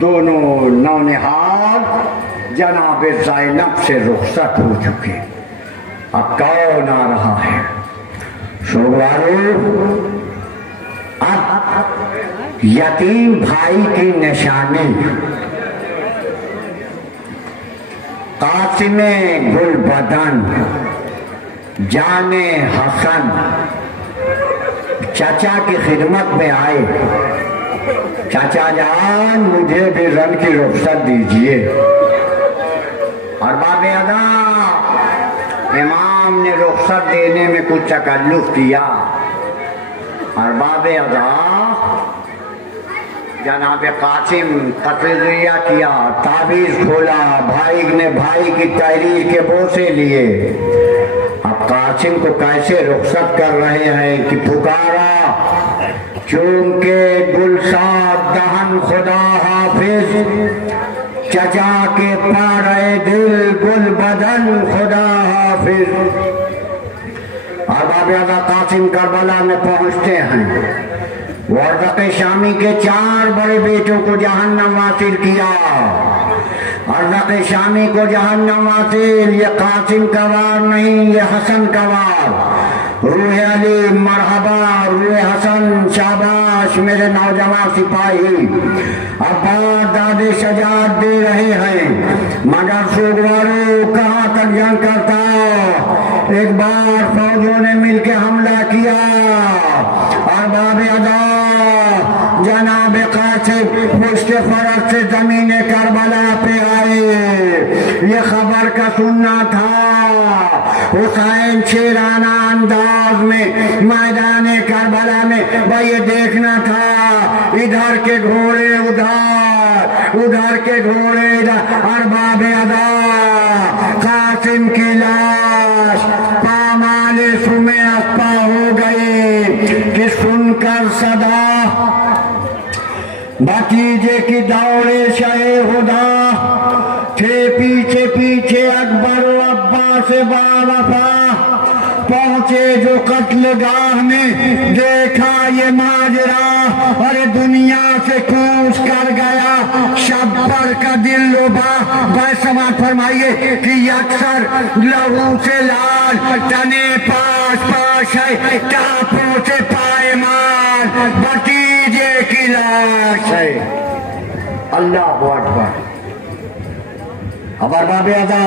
دونوں نونہال جناب زینب سے رخصت ہو چکے، اب کون آ رہا ہے؟ سوگوارو اب یتیم بھائی کی نشانی، قاسم گل بدن جان حسن چچا کی خدمت میں آئے، چچا جان مجھے بھی رن کی رخصت دیجئے۔ ارباب ادا امام نے رخصت دینے میں کچھ تکلف کیا۔ ارباب ادا جناب قاسم قطعیہ کیا، تعویذ کھولا، بھائی نے بھائی کی تحریر کے بوسے لیے۔ اب قاسم کو کیسے رخصت کر رہے ہیں کہ پکارا، چونکہ گلشاد دہن خدا حافظ، چچا کے پارے دل گل بدن خدا حافظ۔ ارباب ادا قاسم کربلا میں پہنچتے ہیں، ورزق شامی کے 4 بڑے بیٹوں کو جہنم واصل کیا۔ ارزق شامی کو جہنم واصل، یہ قاسم کا وار نہیں، یہ حسن کا وار۔ روح علی مرحبا، روح حسن شاباش میرے نوجوان سپاہی۔ ابا دادے شجاعت دے رہے ہیں، مگر سوگوارو کہاں تک جنگ کرتا؟ ایک بار فوجوں نے مل کے حملہ کیا، ارباب ادا جناب قاسم پشت فرس سے زمین کربلا پہ آئے، یہ خبر کا سننا تھا۔ حسین شیرانہ انداز میں میدان کربلا میں بھائی یہ دیکھنا تھا، ادھر کے گھوڑے ادھر کے گھوڑے ادھر، ارباب ادا قاسم کی لاش پامال سمے اسپا ہو گئی کہ سن کر صدا بھتیجے کی دوڑے شاہ خدا تھے پیچھے پیچھے اکبر و عباس باوفا، پہنچے جو قتل گاہ میں دیکھا یہ ماجرا، اور دنیا سے کوچ کر گیا شب پر کا دل لبا۔ بھائی سماعت فرمائیے کہ اکثر لہو سے لال تنے پاش پاش ہے، ٹاپوں سے پائمال بھتیجے کی لاش ہے۔ اللہ اکبر۔ اب ارباب ادا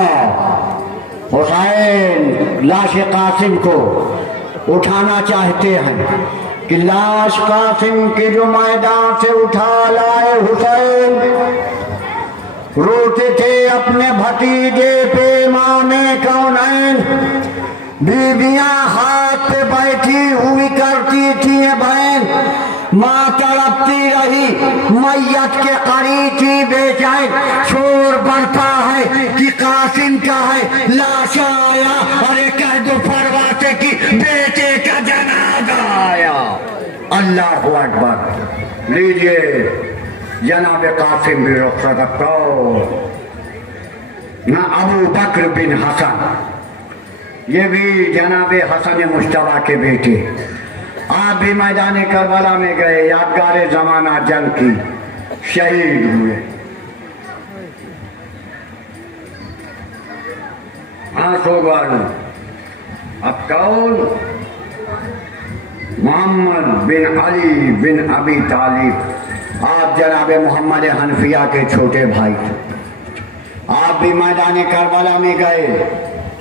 حسین لاش قاسم کو اٹھانا چاہتے ہیں کہ لاش قاسم کے جو میدان سے اٹھا لائے حسین، روتے تھے اپنے بھتیجے پہ امام کونین، بیویاں ہاتھ پہ بیٹھی ہوئی کرتی تھی بہن، ماں تڑپتی رہی، میت کے قریب تھی بے چین، شور برپا ہے کہ قاسم کا ہے لاش آیا، اور ایک دو پرواتے کی بیٹے کا جنازہ آیا۔ اللہ اکبر۔ لیجئے جناب قاسم بھی رخصت کرو، نہ ابو بکر بن حسن، یہ بھی جناب حسن مجتبیٰ کے بیٹے، آپ بھی میدان کربلا میں گئے، یادگار زمانہ جنگ کی، شہید ہوئے۔ آنسو گارو اب کون؟ محمد بن علی بن ابی طالب، آپ جناب محمد حنفیہ کے چھوٹے بھائی، آپ بھی میدان کربلا میں گئے،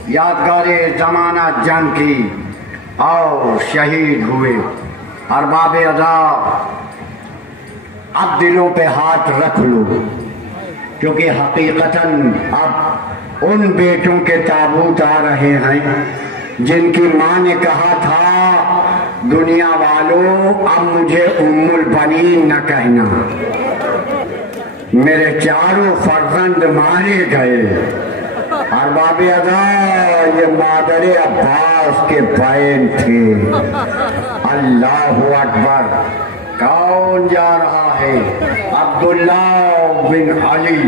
یادگار زمانہ جنگ کی اور شہید ہوئے۔ ارباب ادا اب دلوں پہ ہاتھ رکھ لو، کیونکہ حقیقتاً اب ان بیٹوں کے تابوت آ رہے ہیں جن کی ماں نے کہا تھا دنیا والوں اب مجھے ام البنین نہ کہنا، میرے چاروں فرزند مارے گئے۔ ارباب ادا یہ مادر عباس کے بہن تھے۔ اللہ اکبر۔ کون جا رہا ہے؟ عبداللہ بن علی۔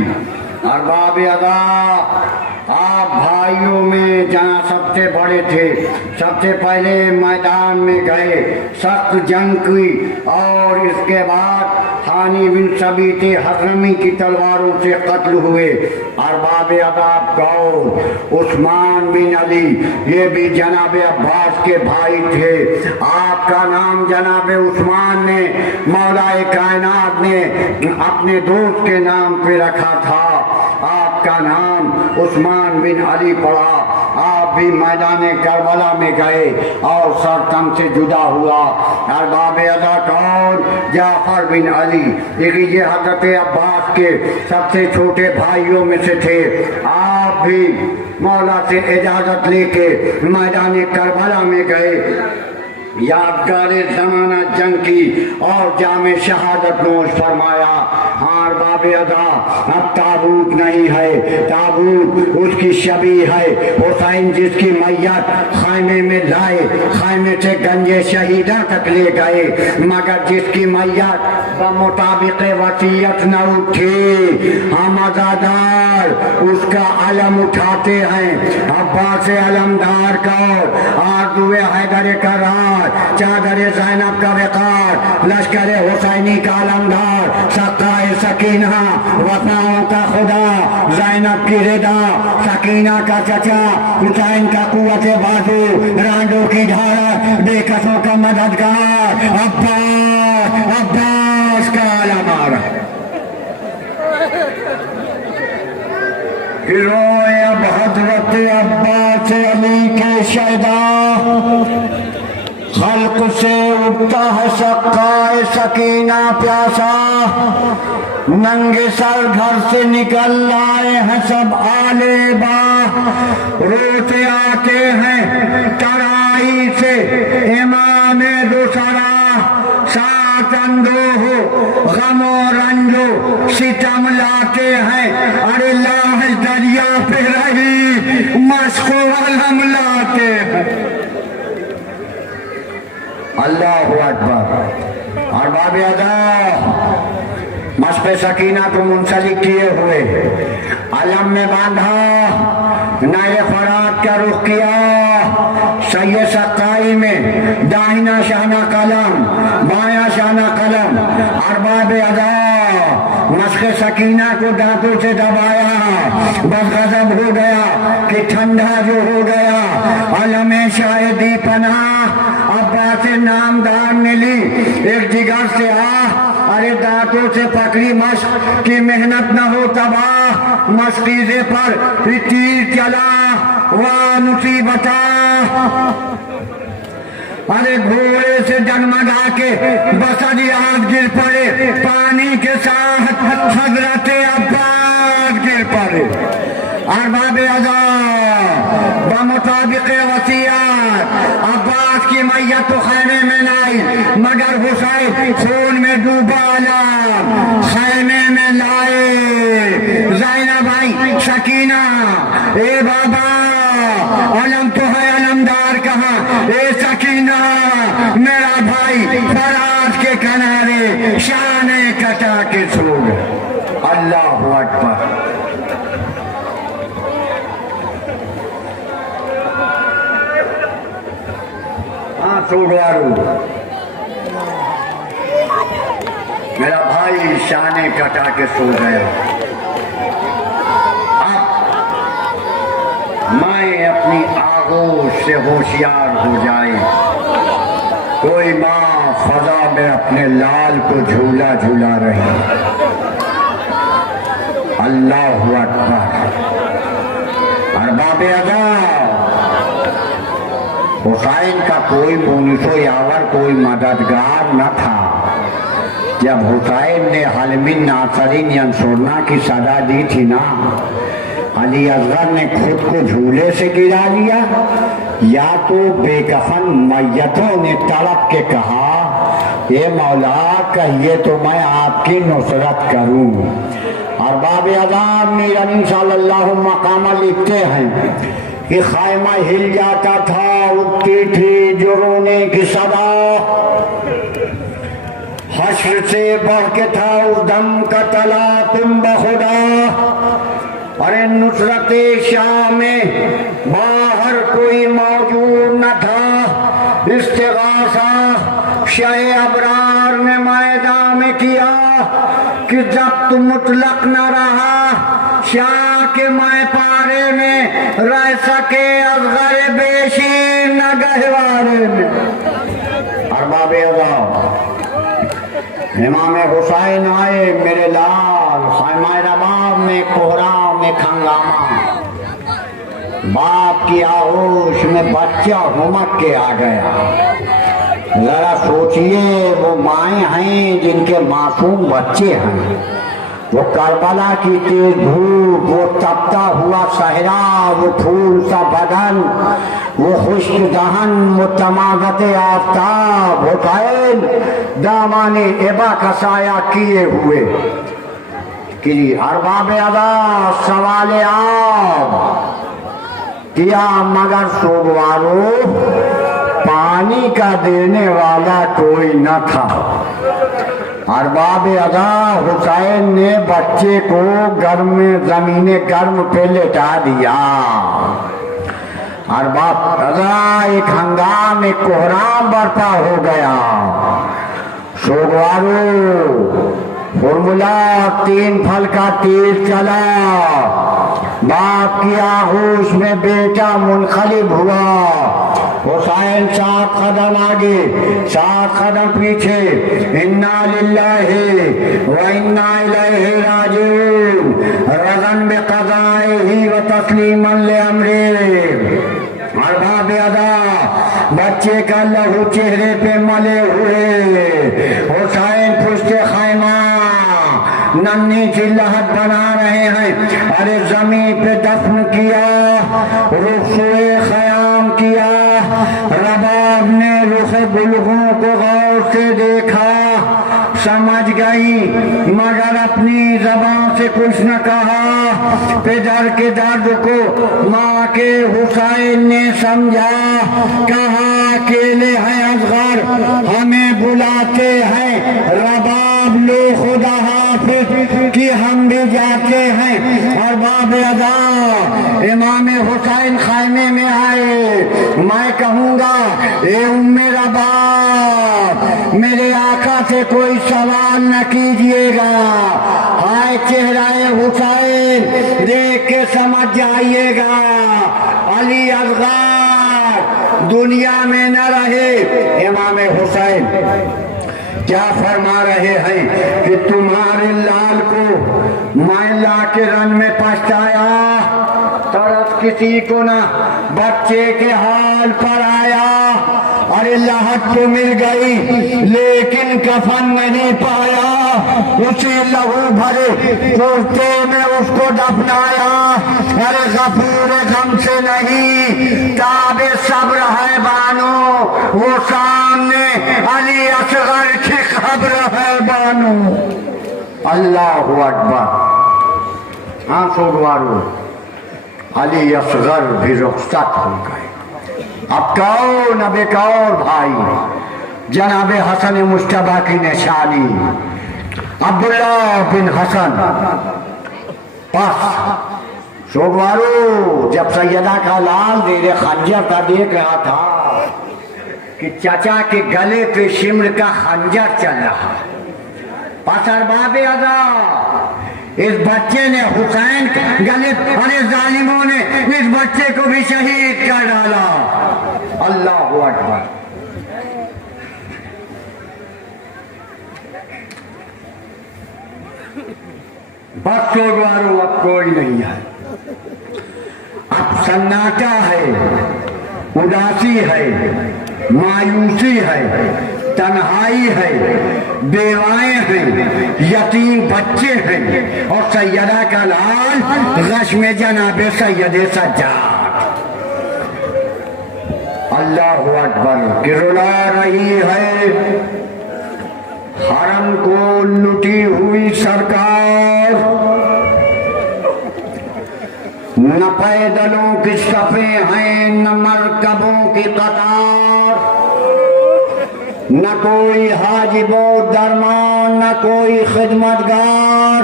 ارباب ادا آپ بھائیوں میں جہاں سب سے بڑے تھے، سب سے پہلے میدان میں گئے، سخت جنگ کی، اور اس کے بعد حانی بن ثابت حضرمی کی تلواروں سے قتل ہوئے۔ ارباب ادا کون؟ عثمان بن علی، یہ بھی جناب عباس کے بھائی تھے۔ آپ کا نام جناب عثمان نے مولا کائنات نے اپنے دوست کے نام پہ رکھا تھا، آپ کا نام عثمان بن علی پڑا۔ آپ بھی میدان کربلا میں گئے اور سر تن سے جدا ہوا۔ ارباب ادا کون؟ جعفر بن علی، یہ حضرت عباس کے سب سے چھوٹے بھائیوں میں سے تھے۔ آپ بھی مولا سے اجازت لے کے میدان کربلا میں گئے، یادگار زمانہ جنگ کی اور جام شہادت نوش فرمایا۔ ہاں ارباب ادا اب تابوت نہیں ہے، تابوت اس کی شبیہ ہے۔ حسین جس کی میت خیمے میں لائے، خیمے سے گنج شہیدہ تک لے گئے، مگر جس کی میت بمطابق وصیت نہ اٹھی، ہم عزادار اس کا علم اٹھاتے ہیں۔ عباس علمدار کا، آرزو حیدر کرار، چادر زینب کا وقار، لشکر حسینی کا علمدار، سقائے سکینہ، وفاؤں کا خدا، زینب کی رضا، سکینہ کا چچا، حسین کا قوت بازو، رانڈوں کی دھارا، بے کسوں کا مددگار، عباس کا علمدار۔ ہیروئے اب حضرت عباس علی کے شہدا، خلق سے اٹھتا ہے سقائے سکینہ پیاسا، ننگے سر گھر سے نکل آئے ہیں سب آلے با، روتے آتے ہیں ترائی سے امام دوسرا، ساتھ اندوہ غم و رنجو ستم لاتے ہیں، ارے لاہ دریا پہ رہی مشق و علم لاتے ہیں۔ اللہ اکبر۔ ارباب ادا مشق سکینہ کو منسلک کیے ہوئے علم میں باندھا، نئے فرات کا رخ کیا، سید سقائی میں داہنا شانہ قلم بایاں شانہ قلم، ارباب ادا مشق سکینہ کو دانتوں سے دبایا، بس غضب ہو گیا کہ ٹھنڈا جو ہو گیا، علم شاہدی پناہ عباس نامدار نے لی، ایک جگر سے ارے دانتوں سے پکڑی مشق کی محنت نہ ہو تباہ، مشقیزے پر تیر چلا واہ مصیبتہ، ارے گھوڑے سے ڈگمگا کے بصریات گر پڑے، پانی کے ساتھ حضرت عباس گر پڑے۔ ارباب اعضا بمطابق وصیت عباس کی میت تو خیمے میں لائی، مگر حسین خون میں ڈوبا علم خیمے میں لائے۔ زینب بھائی سکینہ، اے بابا علم تو ہے علمدار کہاں، اے سکینہ میرا بھائی فرات کے کنارے شانے کٹا کے سو گئے۔ اللہ اکبر۔ سوگوارو میرا بھائی شانے کٹا کے سو گیا۔ اب مائیں اپنی آغوش سے ہوشیار ہو جائے، کوئی ماں فضا میں اپنے لال کو جھولا جھولا رہی۔ اللہ اکبر۔ ارباب ادا حسین کا کوئی مونس و یاور کوئی مددگار نہ تھا۔ جب حسین نے حلم ناصرین ینصرنا کی صدا دی تھی نا، علی اصغر نے خود کو جھولے سے گرا لیا، یا تو بے کفن میتوں نے تڑپ کے کہا اے مولا کہیے تو میں آپ کی نصرت کروں۔ ارباب اعظم میر علی صلی اللہ مقامہ لکھتے ہیں کہ خیمہ ہل جاتا تھا، اٹھتی تھی جو رونے کی صدا، حشر سے بڑھ کے تھا اس دم کا تلاطم بخدا، ارے نصرت شاہ میں باہر کوئی موجود نہ تھا، استغاثہ شاہ ابرار نے میدان میں کیا کہ ضبط مطلق نہ رہا، شاہ کے مائے پارے میں رہ سکے اصغر بیشیر نہ گہوارے میں۔ ارباب اعضا امام حسین آئے میرے لال، خیمہ رباب میں کوہرام میں ہنگامہ، باپ کی آغوش میں بچہ ہمک کے آ گیا۔ ذرا سوچئے وہ مائیں ہیں جن کے معصوم بچے ہیں، وہ کربلا کی تیز دھوپ، وہ تپتا ہوا صحرا، وہ پھول سا بدن، وہ خشک دہن، وہ تمازت آفتاب، حسین دامان ابا کا سایہ کیے ہوئے۔ کہ ارباب ادا سوال آب کیا مگر سوگوارو پانی کا دینے والا کوئی نہ تھا۔ ارباب ادا حسین نے بچے کو گرم زمین گرم پہ لٹا دیا۔ ارباب ادا ایک ہنگام ایک کوہرام برپا ہو گیا۔ سوگوارو فرمولا 3 پھل کا تیر چلا، باپ کی آغوش میں بیٹا منقلب ہوا، حسین 7 قدم آگے 7 قدم پیچھے، انا للہ و انا الیہ راجعون، رضا بقضائہ و تسلیما لامرہ۔ ارباب ادا بچے کا لہو چہرے پہ ملے ہوئے، حسین پشت خیمہ ننھی سی لہت بنا رہے ہیں. ارے زمین پہ دفن کیا, رخصوئے خیام کیا. رباب نے رخ گلگوں کو غور سے دیکھا, سمجھ گئی مگر اپنی زبان سے کچھ نہ کہا. پدر کے درد کو ماں کے حسین نے سمجھا, کہا اکیلے ہیں اصغر, ہمیں بلاتے ہیں. رباب لو خدا حافظ کہ ہم بھی جاتے ہیں. اور باب ادا امام حسین خیمے میں آئے. میں کہوں گا اے ام رباب, میرے آقا سے کوئی سوال نہ کیجیے گا. ہائے چہرہ حسین دیکھ کے سمجھ جائیے گا علی اصغر دنیا میں نہ رہے. امام حسین کیا فرما رہے ہیں کہ تمہارے لال کو میں لا کے رن میں پچھتایا, طرف کسی کو نہ بچے کے حال پر آیا. ارے لہت تو مل گئی لیکن کفن نہیں پایا, اسی لہو بھرے کورتے میں اس کو دفنایا. ارے غفور غم سے نہیں تاب صبر ہے بانو, وہ سامنے علی اصغر کی خبر ہے بانو. اللہ اکبر. ہاں سوگوارو, علی اصغر بھی رخصت ہو گئے. اب کون اب ایک اور بھائی جناب حسن مجتبیٰ کی نشانی عبداللہ بن حسن. بس سوگوارو جب سیدہ کا لال زیر خنجر کا دیکھ رہا تھا کہ چچا کے گلے پہ شمر کا خنجر چل رہا, پس ارباب ادا اس بچے نے حسین گلے, ارے ظالموں نے اس بچے کو بھی شہید کر ڈالا. اللہ اکبر. بس سوگوارو اب کوئی نہیں ہے, اب سناٹا ہے, اداسی ہے, مایوسی ہے, تنہائی ہے, بیوائیں ہیں, یتیم بچے ہیں, اور سیدہ کا لال غش میں جناب سید سجاد. اللہ اکبر. کہ رلا رہی ہے حرم کو لٹی ہوئی سرکار, نہ پیدلوں کی صفیں ہیں نہ مرکبوں کی قطار, نہ کوئی حاجب و درمان نہ کوئی خدمتگار.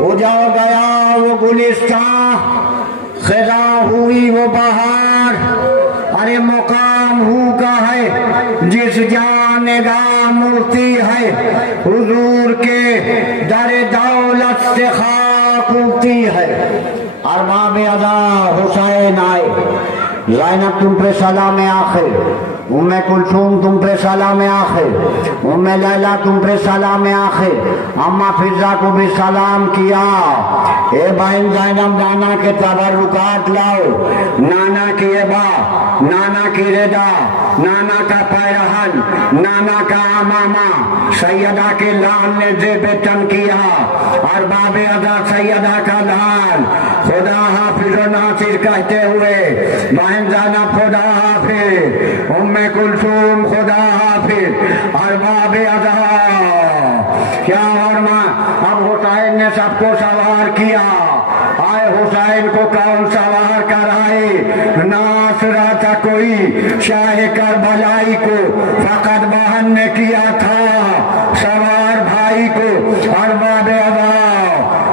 اجڑ گیا وہ گلستان, خزاں ہوئی وہ بہار. ارے مقام ہو کا ہے جس جان نگاہ مورتی ہے, حضور کے در دولت سے خاک اٹھتی ہے. ارباب ادا حسین آئے, زینب تم پہ سلام آخر, ام کلثوم تم پہ سلام آخر, ام لیلا تم پہ سلام آخر, اما فضا کو بھی سلام کیا. اے بہن زینب نانا کے تبرکات لاؤ, نانا کی ابا, نانا کی ردا, نانا کا پیرہن, نانا کا امامہ. سیدہ کے لال نے زیب تن کیا. ارباب ادا سیدہ کا لال خدا حافظ و ناصر کہتے ہوئے, بہن زینب خدا حافظ, ام کلثوم خدا حافظ. ارباب ادا کیا ورما. اب حسین نے سب کو سوار کیا. آئے حسین کو کون سوار کرائے, ناس رہا تھا کوئی شاہ کربلائی کو, فقط بہن نے کیا تھا سوار بھائی کو. ارباب ادا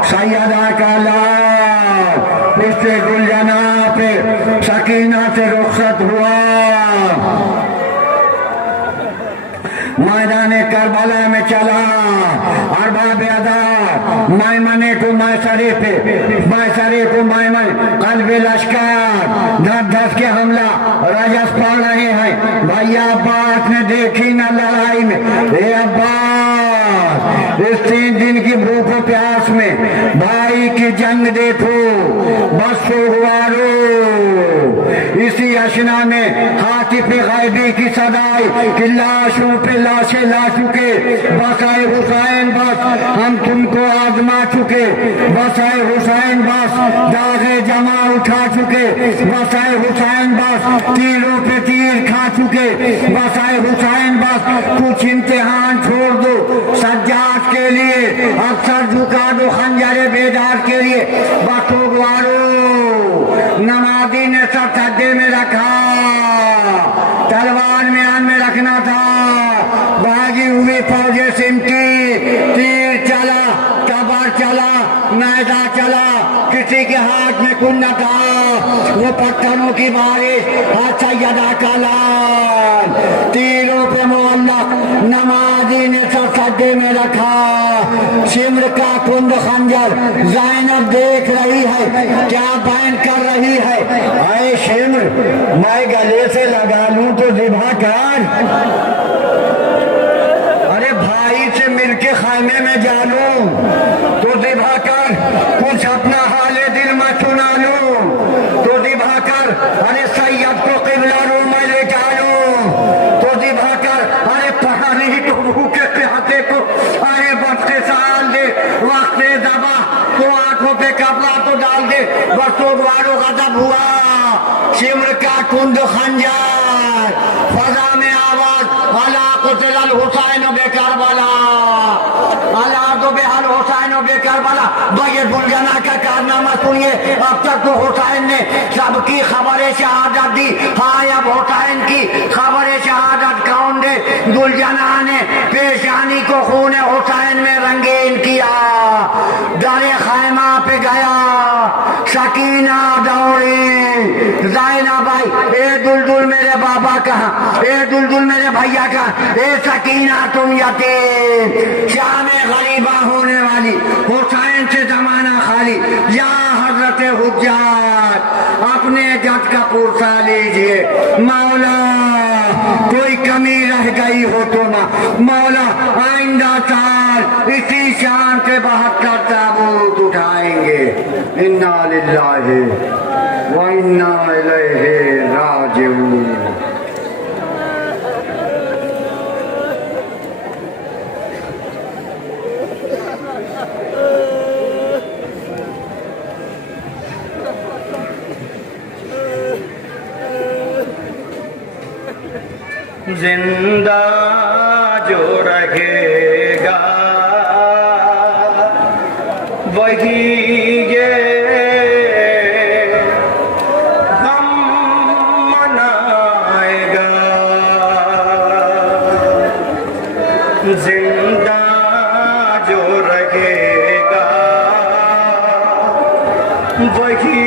سیدہ کا لال پشتے گلجنا پہ سکینہ سے رخصت ہوا. میدان کربلا میں چلا. ارباب ادا میمنے کو میسرے پہ, میسرے کو میمن, قلب لشکر دھس دھس کے حملہ رجس پڑ رہے ہیں. بھیا عباس نے دیکھی نہ لڑائی میں, اے عباس اس 3 دن کی بھوک و پیاس میں بھائی کی جنگ دیکھو. بس سوگوارو اسی اشنا میں حاطف غیبی کی صدائی کہ لاشوں پہ لاشیں لا چکے، بس اے حسین بس ہم تم کو آزما چکے، بس اے حسین بس داغ جمع اٹھا چکے، بس اے حسین بس تیروں پہ تیر کھا چکے، بس اے حسین بس کچھ امتحان چھوڑ دو سجاد کے لیے، اب سر جھکا دو خنجر بیدار کے لیے۔ بطوگوارو نمازی نے سر سجدے میں رکھا، تلوار میان میں رکھنا تھا، بھاگی ہوئی فوجیں سمٹی، تیر چلا، تبر چلا، نیزہ چلا، کسی کے ہاتھ میں کن نہ تھا، وہ پتھروں کی بارش، ہاتھ سیدہ کا لال، تیروں پہ معلق، نمازی نے سر سجدے میں رکھا، شمر کا کند خنجر، زینب دیکھ رہی ہے کیا بیان کر رہی ہے، اے شمر میں گلے سے لگا لوں تو ذبح کر، ارے بھائی سے مل کے خیمے میں جا لوں تو ذبح کر، کچھ اپنا حال دل میں سنا لوں تو ذبح کر، ارے سید کو قبلہ رو میں لے جا لوں تو ذبح کر، ارے پہاڑی تو بھوکے پیاسے کو ارے بس کے سال دے، وقت ذبح تو آنکھوں پہ کپڑا تو ڈال دے، بطوگوارو غضب ہوا، شمر کا کند خنجر، فضا میں آواز، الا قتل الحسین بے کربلا، الا تو بے الحسین بے کربلا۔ بغیر بلجنا کا کارنامہ سنیے، اب تک تو حسین نے سب کی خبر شہادت دی، ہاں اب حسین کی خبر شہادت کون دے؟ دلجنا نے پیشانی کو خون حسین میں رنگین کیا، در خیمہ پہ گیا، سکینہ دوڑی، زینب بھائی اے دلدل میرے بابا کہاں، اے دلدل میرے بھیا کہاں، اے سکینہ تم یتیم، شام غریبہ ہونے والی، حسین سے زمانہ خالی، یا حضرت حجاج اپنے جد کا پرسہ لیجئے، مولا کوئی کمی رہ گئی ہو تو مولا آئندہ سال اسی شان سے 72 تابوت اٹھائیں گے، انا للہ و انا الیہ راجعون۔ زندہ جو رہے گا وہی یہ غم منائے گا، زندہ جو رہے گا وہی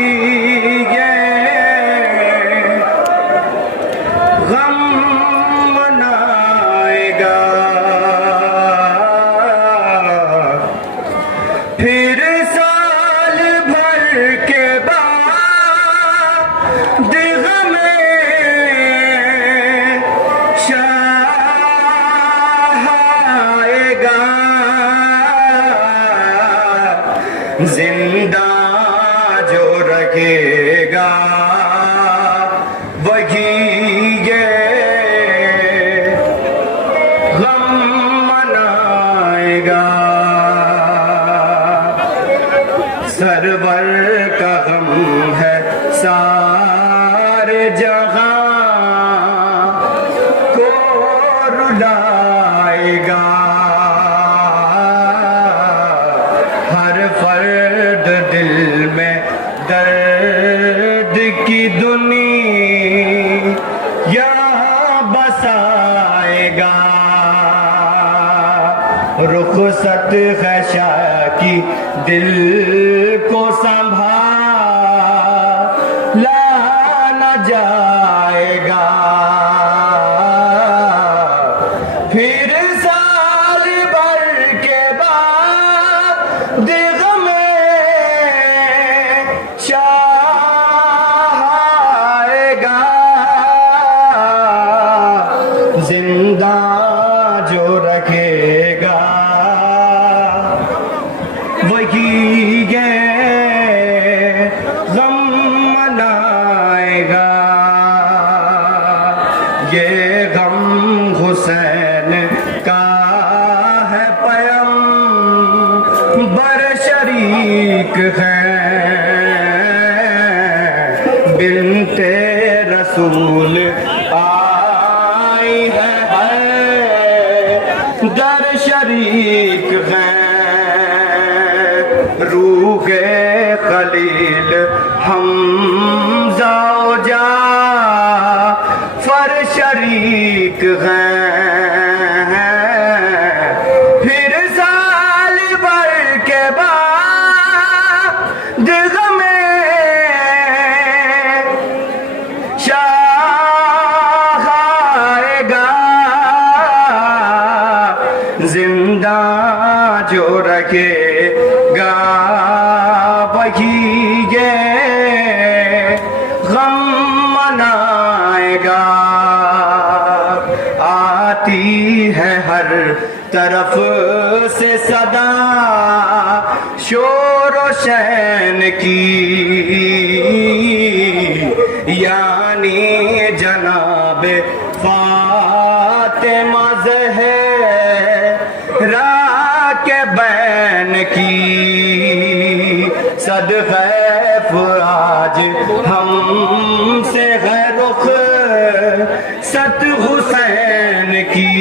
زندہ جو رہے گا وہی یہ غم منائے گا، سرور کا غم ہے سارے جہاں کو رلائے گا، فرد دل میں درد کی دنیا بسائے گا، رخصت خشا کی دل کو سنبھالا نہ جائے گا، پھر سال بھر کے بعد زندہ جو رکھے گا وہی یہ غم منائے ہے بنت رسول آئی ہے در شریک ہے روح خلیل حمزہ و جعفر شریک ہیں پھر سال بھر کے بعد غم شاہ آئے گا زندہ جو رکھے گا وہی یہ غم منائے گا آتی ہے ہر طرف سے صدا شور و شین کی یعنی جناب فاطمہ زہرا کے بین کی صدقہ فراج ہم سے ہے رخ ست حسین کی